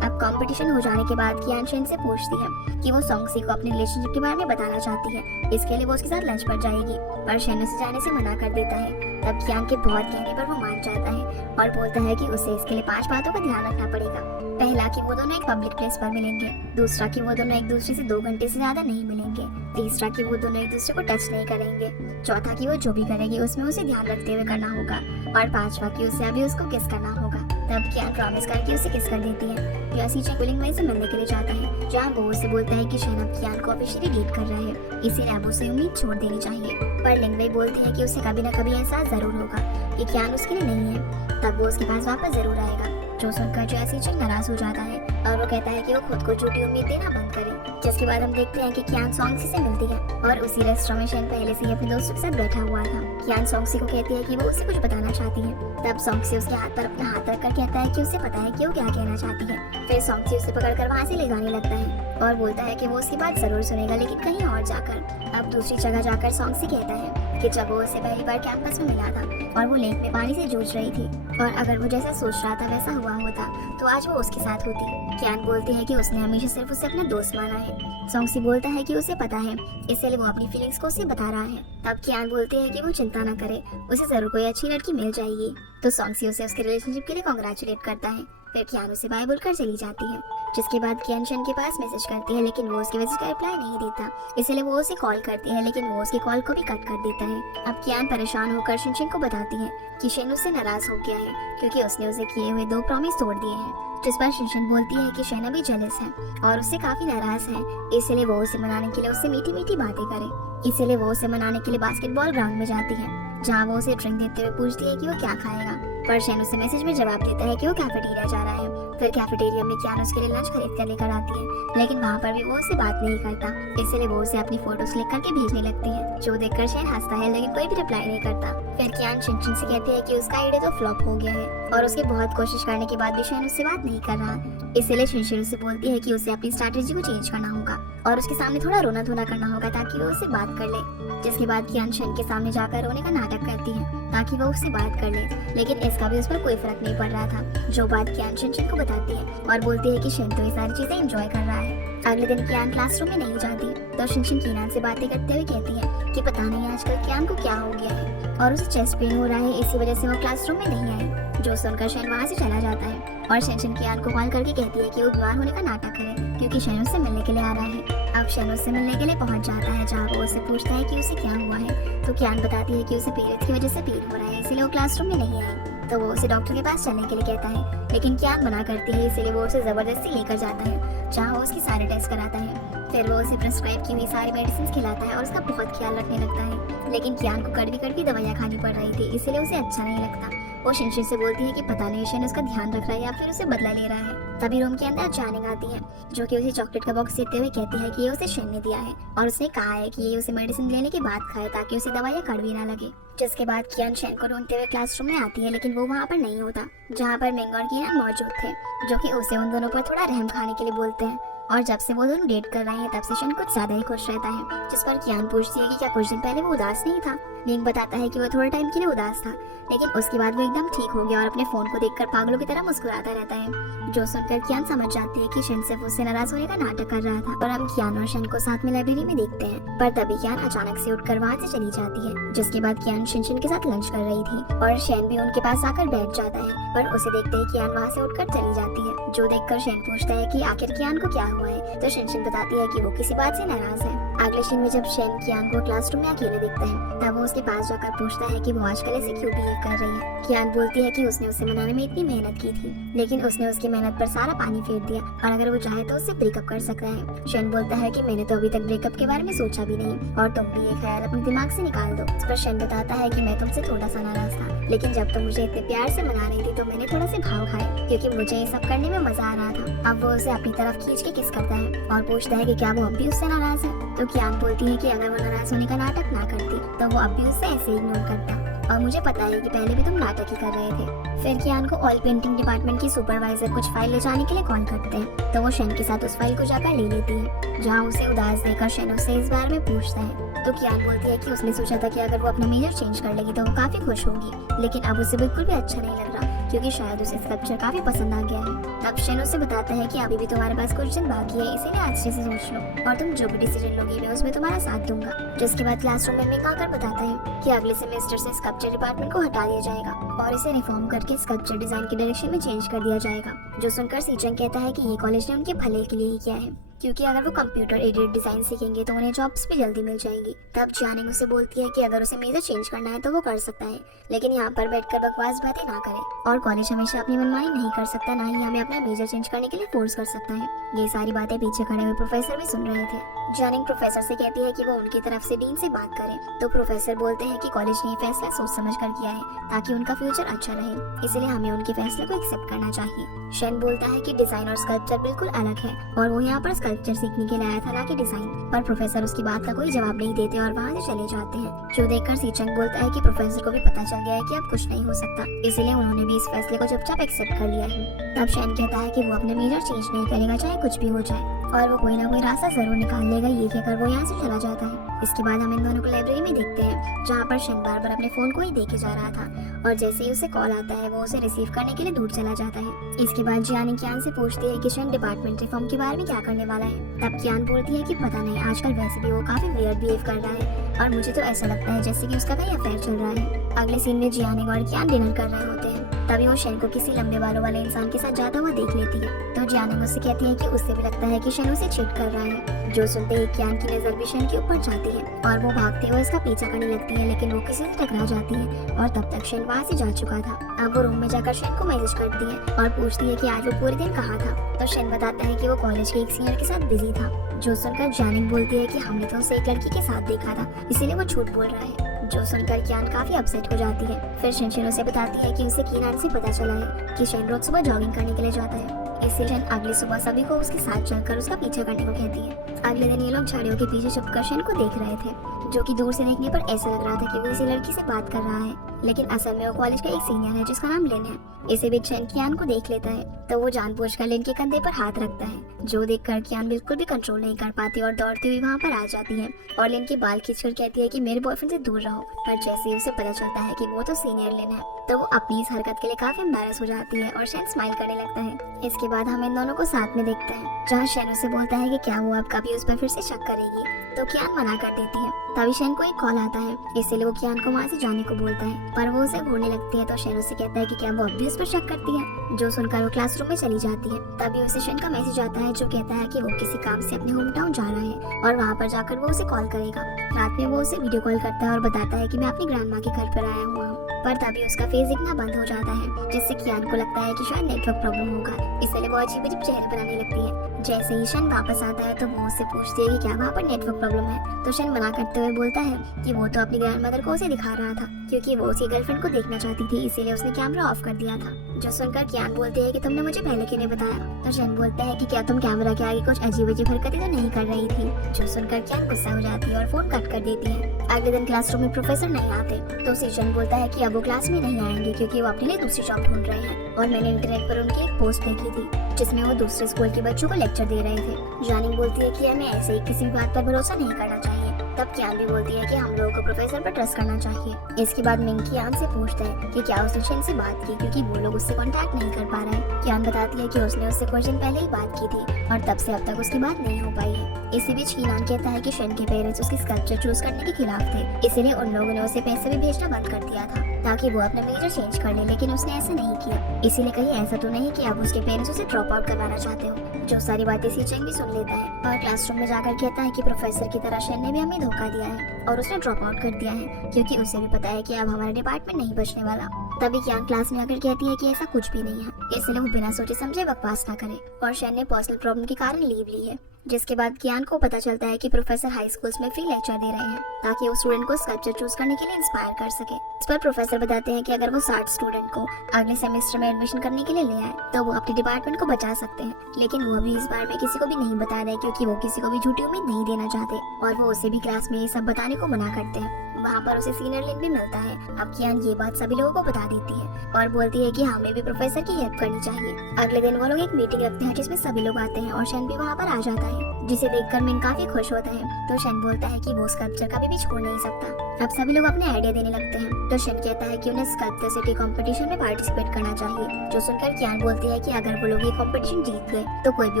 अब कंपटीशन हो जाने के बाद कियान शेन से पूछती है कि वो सॉन्गसी को अपने रिलेशनशिप के बारे में बताना चाहती है, इसके लिए वो उसके साथ लंच पर जाएगी, पर शेन उसे जाने से मना कर देता है। तब कियान के बहुत कहने पर वो मान जाता है और बोलता है कि उसे इसके लिए 5 बातों का ध्यान रखना पड़ेगा। पहला कि वो दोनों एक पब्लिक प्लेस पर मिलेंगे, दूसरा कि वो दोनों एक दूसरे से 2 घंटे से ज्यादा नहीं मिलेंगे, तीसरा कि वो दोनों एक दूसरे को टच नहीं करेंगे, चौथा कि वो जो भी करेगी उसमें उसे ध्यान रखते हुए करना होगा, और पांचवा कि उसे अभी उसको किस करना होगा। तब कियान प्रॉमिस करके उसे किस कर देती है। यासी चेकुलिंग वहीं से मिलने के लिए जाता है, जहाँ वो उसे बोलता है कि शेन अब कियान को ऑफिशियली डेट कर रहा है, इसीलिए अब उसे उम्मीद छोड़ देनी चाहिए। पर लिंगवे बोलती है कि उसे कभी न कभी एहसास जरूर होगा कि कियान उसके लिए नहीं है, तब वो उसके पास वापस जरूर आएगा। जो सुनकर जैसी चिंग नाराज हो जाता है और वो कहता है कि वो खुद को झूठी उम्मीद देना बंद करे। जिसके बाद हम देखते हैं कि कियान सॉन्गसी से मिलती है और उसी रेस्टोरेंट में शेन पहले से ही अपने दोस्तों के साथ बैठा हुआ था। कियान सॉन्गसी को कहती है कि वो उसे कुछ बताना चाहती है। तब सॉन्गसी उसके हाथ पर अपना हाथ रखकर कहता है कि उसे पता है कि वो क्या कहना चाहती है। फिर सॉन्गसी उसे पकड़कर वहाँ से ले जाने लगता है और बोलता है कि वो उसकी बात जरूर सुनेगा, लेकिन कहीं और जाकर। अब दूसरी जगह जाकर सॉन्गसी कहता है कि जब वो उसे पहली बार कैंपस में मिला था और वो लेक में पानी से जूझ रही थी, और अगर वो जैसा सोच रहा था वैसा हुआ होता तो आज वो उसके साथ होती। कियान बोलती है कि उसने हमेशा सिर्फ उसे अपना दोस्त माना है। सॉन्गसी बोलता है कि उसे पता है, इसलिए वो अपनी फीलिंग्स को उसे बता रहा है। तब कियान बोलती है कि वो चिंता न करे, उसे जरूर कोई अच्छी लड़की मिल जाएगी। तो सॉन्गसी उसे उसके रिलेशनशिप के लिए कांग्रेचुलेट करता है। फिर कियान उसे बाय बोलकर चली जाती है। जिसके बाद कियान शेन के पास मैसेज करती है, लेकिन वो उसके मैसेज का रिप्लाई नहीं देता, इसलिए वो उसे कॉल करती है, लेकिन वो उसकी कॉल को भी कट कर देता है। अब कियान परेशान होकर शिनशिन को बताती है कि शेन उससे नाराज हो गया है क्योंकि उसने उसे किए हुए 2 प्रॉमिस तोड़ दिए हैं। जिस पर शिनशिन बोलती है कि शेन अभी जेलस है और उससे काफी नाराज है, इसलिए वो उसे मनाने के लिए उससे मीठी मीठी बातें करे। इसीलिए वो उसे मनाने के लिए बास्केटबॉल ग्राउंड में जाती है, जहाँ वो उसे ड्रिंक देते हुए पूछती है कि वो क्या खाएगा। पर शेन उसे मैसेज में जवाब देता है कि वो कैफेटेरिया जा रहा है। फिर कैफेटेरिया में कियान उसके लिए लंच खरीद कर लेकर आती है, लेकिन वहाँ पर भी वो उससे बात नहीं करता, इसलिए वो उसे अपनी फोटोज लिख करके भेजने लगती है, जो देखकर शेन हंसता है लेकिन कोई भी रिप्लाई नहीं करता। फिर कियान शिनशिन से कहती है कि उसका आइडिया तो फ्लॉप हो गया है और उसके बहुत कोशिश करने के बाद भी शेन उससे बात नहीं कर रहा, इसलिए शिनशिन उसे बोलती है कि उसे अपनी स्ट्रैटेजी को चेंज करना होगा और उसके सामने थोड़ा रोना धोना करना होगा ताकि वो उससे बात कर ले। जिसके बाद कियान शेन के सामने जाकर रोने का नाटक करती है ताकि वो उससे बात कर ले, लेकिन इसका भी उस पर कोई फर्क नहीं पड़ रहा था। जो बात कियान शिनशिन को बताती है और बोलती है कि शेन तो ये सारी चीजें एंजॉय कर रहा है। अगले दिन कियान क्लासरूम में नहीं जाती तो शिनशिन कियान से बातें करते हुए कहती है कि पता नहीं आजकल कियान को क्या हो गया है और उसे चेस्ट पेन हो रहा है, इसी वजह से वो क्लासरूम में नहीं आई। जो सुनकर शेन वहाँ से चला जाता है और शिनशिन कियान को कॉल करके कहती है कि वो बीमार होने का नाटक करे क्योंकि शेन उससे मिलने के लिए आ रहा है। अब शेन उससे मिलने के लिए पहुंच जाता है, जहाँ वो उससे पूछता है कि उसे क्या हुआ है। तो कियान बताती है कि उसे पीरियड्स की वजह से पेन हो रहा है, इसलिए वो क्लासरूम में नहीं आई। तो वो उसे डॉक्टर के पास चलने के लिए कहता है, लेकिन कियान मना करती है, इसलिए वो उसे जबरदस्ती लेकर जाता है, जहाँ वो उसके सारे टेस्ट कराता है। फिर वो उसे प्रिस्क्राइब की हुई सारी मेडिसिन खिलाता है और उसका बहुत ख्याल रखने लगता है, लेकिन कियान को कड़वी कड़वी दवाइयाँ खानी पड़ रही थी, इसलिए उसे अच्छा नहीं लगता। वो शिनशिन से बोलती है कि पता नहीं शेन उसका ध्यान रख रहा है या फिर उसे बदला ले रहा है। तभी रूम के अंदर जानिंग आती है, जो कि उसे चॉकलेट का बॉक्स देते हुए कहती है कि ये उसे शेन ने दिया है और उसने कहा है कि ये उसे मेडिसिन लेने के बाद खाए ताकि उसे दवाइयाँ कड़वी ना लगे। जिसके बाद कियान शेन को ढूंढते हुए क्लासरूम में आती है, लेकिन वो वहाँ पर नहीं होता, जहाँ पर मिंग और कियान मौजूद थे, जो कि उसे उन दोनों पर थोड़ा रहम खाने के लिए बोलते हैं। और जब से वो दोनों डेट कर रहे हैं तब से शेन कुछ ज्यादा ही खुश रहता है। जिस पर कियान पूछती है कि क्या कुछ दिन पहले वो उदास नहीं था। मिंग बताता है कि वो थोड़े टाइम के लिए उदास था, लेकिन उसके बाद वो एकदम ठीक हो गया और अपने फोन को देखकर पागलों की तरह मुस्कुराता रहता है। जो सुनकर कियान समझ जाती है कि शेन सिर्फ उससे नाराज होने का नाटक कर रहा था। और हम कियान और शेन को साथ में लाइब्रेरी में देखते हैं, पर तभी कियान अचानक से उठकर वहाँ से चली जाती है। जिसके बाद कियान शिनशिन के साथ लंच कर रही थी और शेन भी उनके पास आकर बैठ जाता है, पर उसे देखते ही कियान वहाँ से उठकर चली जाती है। जो देखकर शेन पूछता है कि आखिर कियान को क्या हुआ है, तो शिनशिन बताती है कि वो किसी बात से नाराज है। अगले सीन में जब शेन कियान को क्लासरूम में अकेले देखता है, तब वो उसके पास जाकर पूछता है कि वो आजकल ऐसे क्यों बिहेव कर रही है। कियान बोलती है कि उसने उसे मनाने में इतनी मेहनत की थी, लेकिन उसने उसकी मेहनत पर सारा पानी फेर दिया और अगर वो चाहे तो उससे ब्रेकअप कर सकता है। शेन बोलता है कि मैंने तो अभी तक ब्रेकअप के बारे में सोचा भी नहीं और तुम भी ये ख्याल अपने दिमाग से निकाल दो। इस पर शेन बताता है कि मैं तुमसे थोड़ा सा नाराज था, लेकिन जब तुम मुझे इतने प्यार से मना रही थी तो मैंने थोड़ा से भाव खाए क्योंकि मुझे ये सब करने में मजा आ रहा था। अब वो उसे अपनी तरफ खींच के किस करता है और पूछता है कि क्या वो अब भी उससे नाराज है। तो कियान बोलती है कि अगर वो नाराज होने का नाटक ना करती तो वो अब भी उससे ऐसे इग्नोर करता और मुझे पता है कि पहले भी तुम नाटक ही कर रहे थे। फिर कियान को ऑयल पेंटिंग डिपार्टमेंट की सुपरवाइजर कुछ फाइल ले जाने के लिए कॉल करते हैं, तो वो शेन के साथ उस फाइल को जाकर ले लेती है, जहाँ उसे उदास देखकर शेन उससे इस बारे में पूछता है। तो कियान बोलती है कि उसने सोचा था कि अगर वो अपना मेजर चेंज कर लेगी तो वो काफी खुश होगी, लेकिन अब उसे बिल्कुल भी अच्छा नहीं लग रहा क्योंकि शायद उसे स्कल्पचर काफी पसंद आ गया है। तब शेन उसे बताता है कि अभी भी तुम्हारे पास कुछ दिन बाकी है, इसीलिए अच्छे से सोच लो और तुम जो भी डिसीजन लोगी मैं उसमें तुम्हारा साथ दूंगा। जिसके बाद क्लासरूम में मिंग आकर बताता है कि अगले सेमेस्टर से स्कल्पचर डिपार्टमेंट को हटा दिया जाएगा और इसे रिफॉर्म करके स्कल्पचर डिजाइन के डायरेक्शन में चेंज कर दिया जाएगा। जो सुनकर सीचंग कहता है कि ये कॉलेज ने उनके भले के लिए ही किया है, क्योंकि अगर वो कंप्यूटर एडेड डिजाइन सीखेंगे तो उन्हें जॉब्स भी जल्दी मिल जाएंगी। तब जियानिंग उसे बोलती है कि अगर उसे मेजर चेंज करना है तो वो कर सकता है, लेकिन यहाँ पर बैठकर बकवास बातें ना करे और कॉलेज हमेशा अपनी मनमानी नहीं कर सकता, ना ही हमें अपना मेजर चेंज करने के लिए फोर्स कर सकता है। ये सारी बातें पीछे खड़े हुए प्रोफेसर भी सुन रहे थे। जियानिंग प्रोफेसर से कहती है कि वो उनकी तरफ से डीन से बात करे, तो प्रोफेसर बोलते हैं कि कॉलेज ने फैसला सोच समझ कर किया है ताकि उनका फ्यूचर अच्छा रहे, इसलिए हमें उनके फैसले को एक्सेप्ट करना चाहिए। शेन बोलता है कि डिजाइन और स्कल्पचर बिल्कुल अलग है और वो यहाँ पर स्कल्पचर सीखने के लिए आया था, ना कि डिजाइन। पर प्रोफेसर उसकी बात का कोई जवाब नहीं देते और वहाँ से चले जाते हैं। जो देखकर सीचंग बोलता है कि प्रोफेसर को भी पता चल गया है कि अब कुछ नहीं हो सकता, इसीलिए उन्होंने भी इस फैसले को चुपचाप एक्सेप्ट कर लिया है। तब शेन कहता है कि वो अपने मेजर चेंज नहीं करेगा चाहे कुछ भी हो जाए और वो कोई ना कोई रास्ता जरूर निकाल लेगा, ये कहकर वो यहाँ से चला जाता है। इसके बाद हम इन दोनों को लाइब्रेरी में देखते हैं, जहाँ पर शेन बार बार अपने फोन को ही देखे जा रहा था और जैसे ही उसे कॉल आता है वो उसे रिसीव करने के लिए दूर चला जाता है। इसके बाद जियानिंग कियान से पूछती है कि शेन डिपार्टमेंट रिफॉर्म के बारे में क्या करने वाला है। तब कियान बोलती है कि पता नहीं, आजकल वैसे भी वो काफी वियर्ड बिहेव कर रहा है और मुझे तो ऐसा लगता है जैसे कि उसका कहीं अफेयर चल रहा है। अगले सीन में जियानिंग और कियान डिनर कर रहे होते हैं, तभी वो शेन को किसी लंबे बालों वाले इंसान के साथ जाता हुआ देख लेती है। तो जियानिंग उससे कहती है कि उससे भी लगता है कि शेन उसे चीट कर रहा है। जो सुनते ही कियान की नजर भी शेन के ऊपर जाती है और वो भागते हुए उसका पीछा करने लगती है, लेकिन वो किसी से टकरा जाती है और तब तक शेन वहाँ से जा चुका था। अब वो रूम में जाकर शेन को मैसेज करती है और पूछती है कि आज वो पूरे दिन कहाँ था। तो शेन बताता है कि वो कॉलेज के एक सीनियर के साथ बिजी था। जो सुनकर जियानिंग बोलती है कि हमने तो उसे एक लड़की के साथ देखा था, इसीलिए वो झूठ बोल रहा है। जो सुनकर कियान काफी अपसेट हो जाती है। फिर शेन उसे बताती है कि उसे कीनान से पता चला है कि शेन रोज सुबह जॉगिंग करने के लिए जाता है, इसलिए शेन अगली सुबह सभी को उसके साथ चलकर उसका पीछा करने को कहती है। अगले दिन ये लोग झाड़ियों के पीछे छुपकर शेन को देख रहे थे, जो कि दूर से देखने पर ऐसा लग रहा था कि वो किसी लड़की से बात कर रहा है, लेकिन असल में वो कॉलेज का एक सीनियर है जिसका नाम लिन है। इसे भी शेन कियान को देख लेता है, तो वो जानबूझकर लिन के कंधे पर हाथ रखता है, जो देखकर कियान बिल्कुल भी कंट्रोल नहीं कर पाती और दौड़ती हुई वहाँ पर आ जाती है और लिन के बाल खींचकर कहती है कि मेरे बॉयफ्रेंड से दूर रहो। पर जैसे ही उसे पता चलता है कि वो तो सीनियर लिन है, तो वो अपनी इस हरकत के लिए काफी एम्बैरेस हो जाती है और शेन स्माइल करने लगता है। इसके बाद हम इन दोनों को साथ में देखते हैं, जहाँ शेन उसे बोलता है कि क्या वो अब कभी उस पर फिर से शक करेगी, तो कियान मना कर देती है। तभी शेन को एक कॉल आता है, इसलिए वो कियान को वहाँ से जाने को बोलता है, पर वो उसे घूरने लगती है। तो शेन उसे कहता है कि क्या वो अब भी उस पर शक करती है। जो सुनकर वो क्लासरूम में चली जाती है। तभी उसे शेन का मैसेज आता है, जो कहता है कि वो किसी काम से अपने होम टाउन जा रहा है और वहाँ पर जाकर वो उसे कॉल करेगा। रात में वो उसे वीडियो कॉल करता है और बताता है कि मैं अपनी ग्रैंड माँ के घर पर आया हुआ हूँ। पर तभी उसका फेस दिखना बंद हो जाता है, जिससे कियान को लगता है कि शायद नेटवर्क प्रॉब्लम होगा, इसलिए वो अजीब अजीब चेहरे बनाने लगती है। जैसे ही शेन वापस आता है तो वो उससे पूछती है कि क्या वहाँ पर नेटवर्क प्रॉब्लम है। तो शेन मना करते हुए बोलता है कि वो तो अपनी ग्रैंड मदर को उसे दिखा रहा था, क्योंकि वो उसकी गर्लफ्रेंड को देखना चाहती थी, इसीलिए उसने कैमरा ऑफ कर दिया था। जो सुनकर कियान बोलती है कि तुमने मुझे पहले क्यों नहीं बताया। तो शेन बोलता है कि क्या तुम कैमरा के आगे कुछ अजीब अजीब हरकतें तो नहीं कर रही थी। जो सुनकर कियान गुस्सा हो जाती है और फोन कट कर देती है। अगले दिन क्लासरूम में प्रोफेसर नहीं आते, तो शेन बोलता है कि अब वो क्लास में नहीं आएंगे क्योंकि वो अपने लिए दूसरी जॉब ढूंढ रहे हैं और मैंने इंटरनेट पर उनकी एक पोस्ट देखी थी जिसमें वो दूसरे स्कूल के बच्चों को लेक्चर दे रहे थे। जियानिंग बोलती है कि हमें ऐसे ही किसी भी बात पर भरोसा नहीं करना चाहिए। तब कियान भी बोलती है कि हम लोगों को प्रोफेसर पर ट्रस्ट करना चाहिए। इसके बाद मिंग कियान से पूछता है कि क्या उसने शेन से बात की, क्योंकि वो लोग उससे कांटेक्ट नहीं कर पा रहे हैं। कियान बताती है कि उसने उससे कुछ दिन पहले ही बात की थी और तब से अब तक उसकी बात नहीं हो पाई है। इसी बीच कियान कहता है कि शेन के पेरेंट्स उसकी स्कल्पचर चूज करने के खिलाफ थे, इसलिए उन लोगों ने उसे पैसे भी भेजना बंद कर दिया था। ताकि वो अपना मेजर चेंज कर ले, लेकिन उसने ऐसा नहीं किया। इसीलिए कहीं ऐसा तो नहीं कि अब उसके पेरेंट्स उसे ड्रॉप आउट करवाना चाहते हो। जो सारी बातें सी चेंग भी सुन लेता है और क्लासरूम में जाकर कहता है कि प्रोफेसर की तरह शेन ने भी हमें धोखा दिया है और उसने ड्रॉप आउट कर दिया है, क्योंकि उसे भी पता है कि अब हमारा डिपार्टमेंट नहीं बचने वाला। तभी कियान क्लास में आकर कहती है कि ऐसा कुछ भी नहीं है, इसलिए वो बिना सोचे समझे बकवास ना करे और शेन ने पर्सनल प्रॉब्लम के कारण लीव ली है। जिसके बाद कियान को पता चलता है कि प्रोफेसर हाई स्कूल्स में फ्री लेक्चर दे रहे हैं ताकि वो स्टूडेंट को स्कल्पचर चूज करने के लिए इंस्पायर कर सके। इस पर प्रोफेसर बताते हैं कि अगर वो 60 स्टूडेंट को अगले सेमेस्टर में एडमिशन करने के लिए ले आए तो वो अपने डिपार्टमेंट को बचा सकते हैं, लेकिन वो अभी इस बार में किसी को भी नहीं बता रहे क्योंकि वो किसी को भी झूठी उम्मीद नहीं देना चाहते और वो उसे भी क्लास में ये सब बताने को मना करते हैं। वहाँ पर उसे सीनियर लिंक भी मिलता है। अब कियान ये बात सभी लोगों को बता देती है और बोलती है कि हमें भी प्रोफेसर की हेल्प करनी चाहिए। अगले दिन वो लोग एक मीटिंग रखते हैं जिसमें सभी लोग आते हैं और शेन भी वहाँ पर आ जाता है, जिसे देखकर मिंग काफी खुश होता है। तो शेन बोलता है कि वो स्कल्पचर कभी भी छोड़ नहीं सकता। अब सभी लोग अपने आइडिया देने लगते हैं तो शेन कहता है कि उन्हें स्कल्पचर सिटी कंपटीशन में पार्टिसिपेट करना चाहिए। जो सुनकर कियान बोलती है कि अगर वो लोग ये कंपटीशन जीत गए तो कोई भी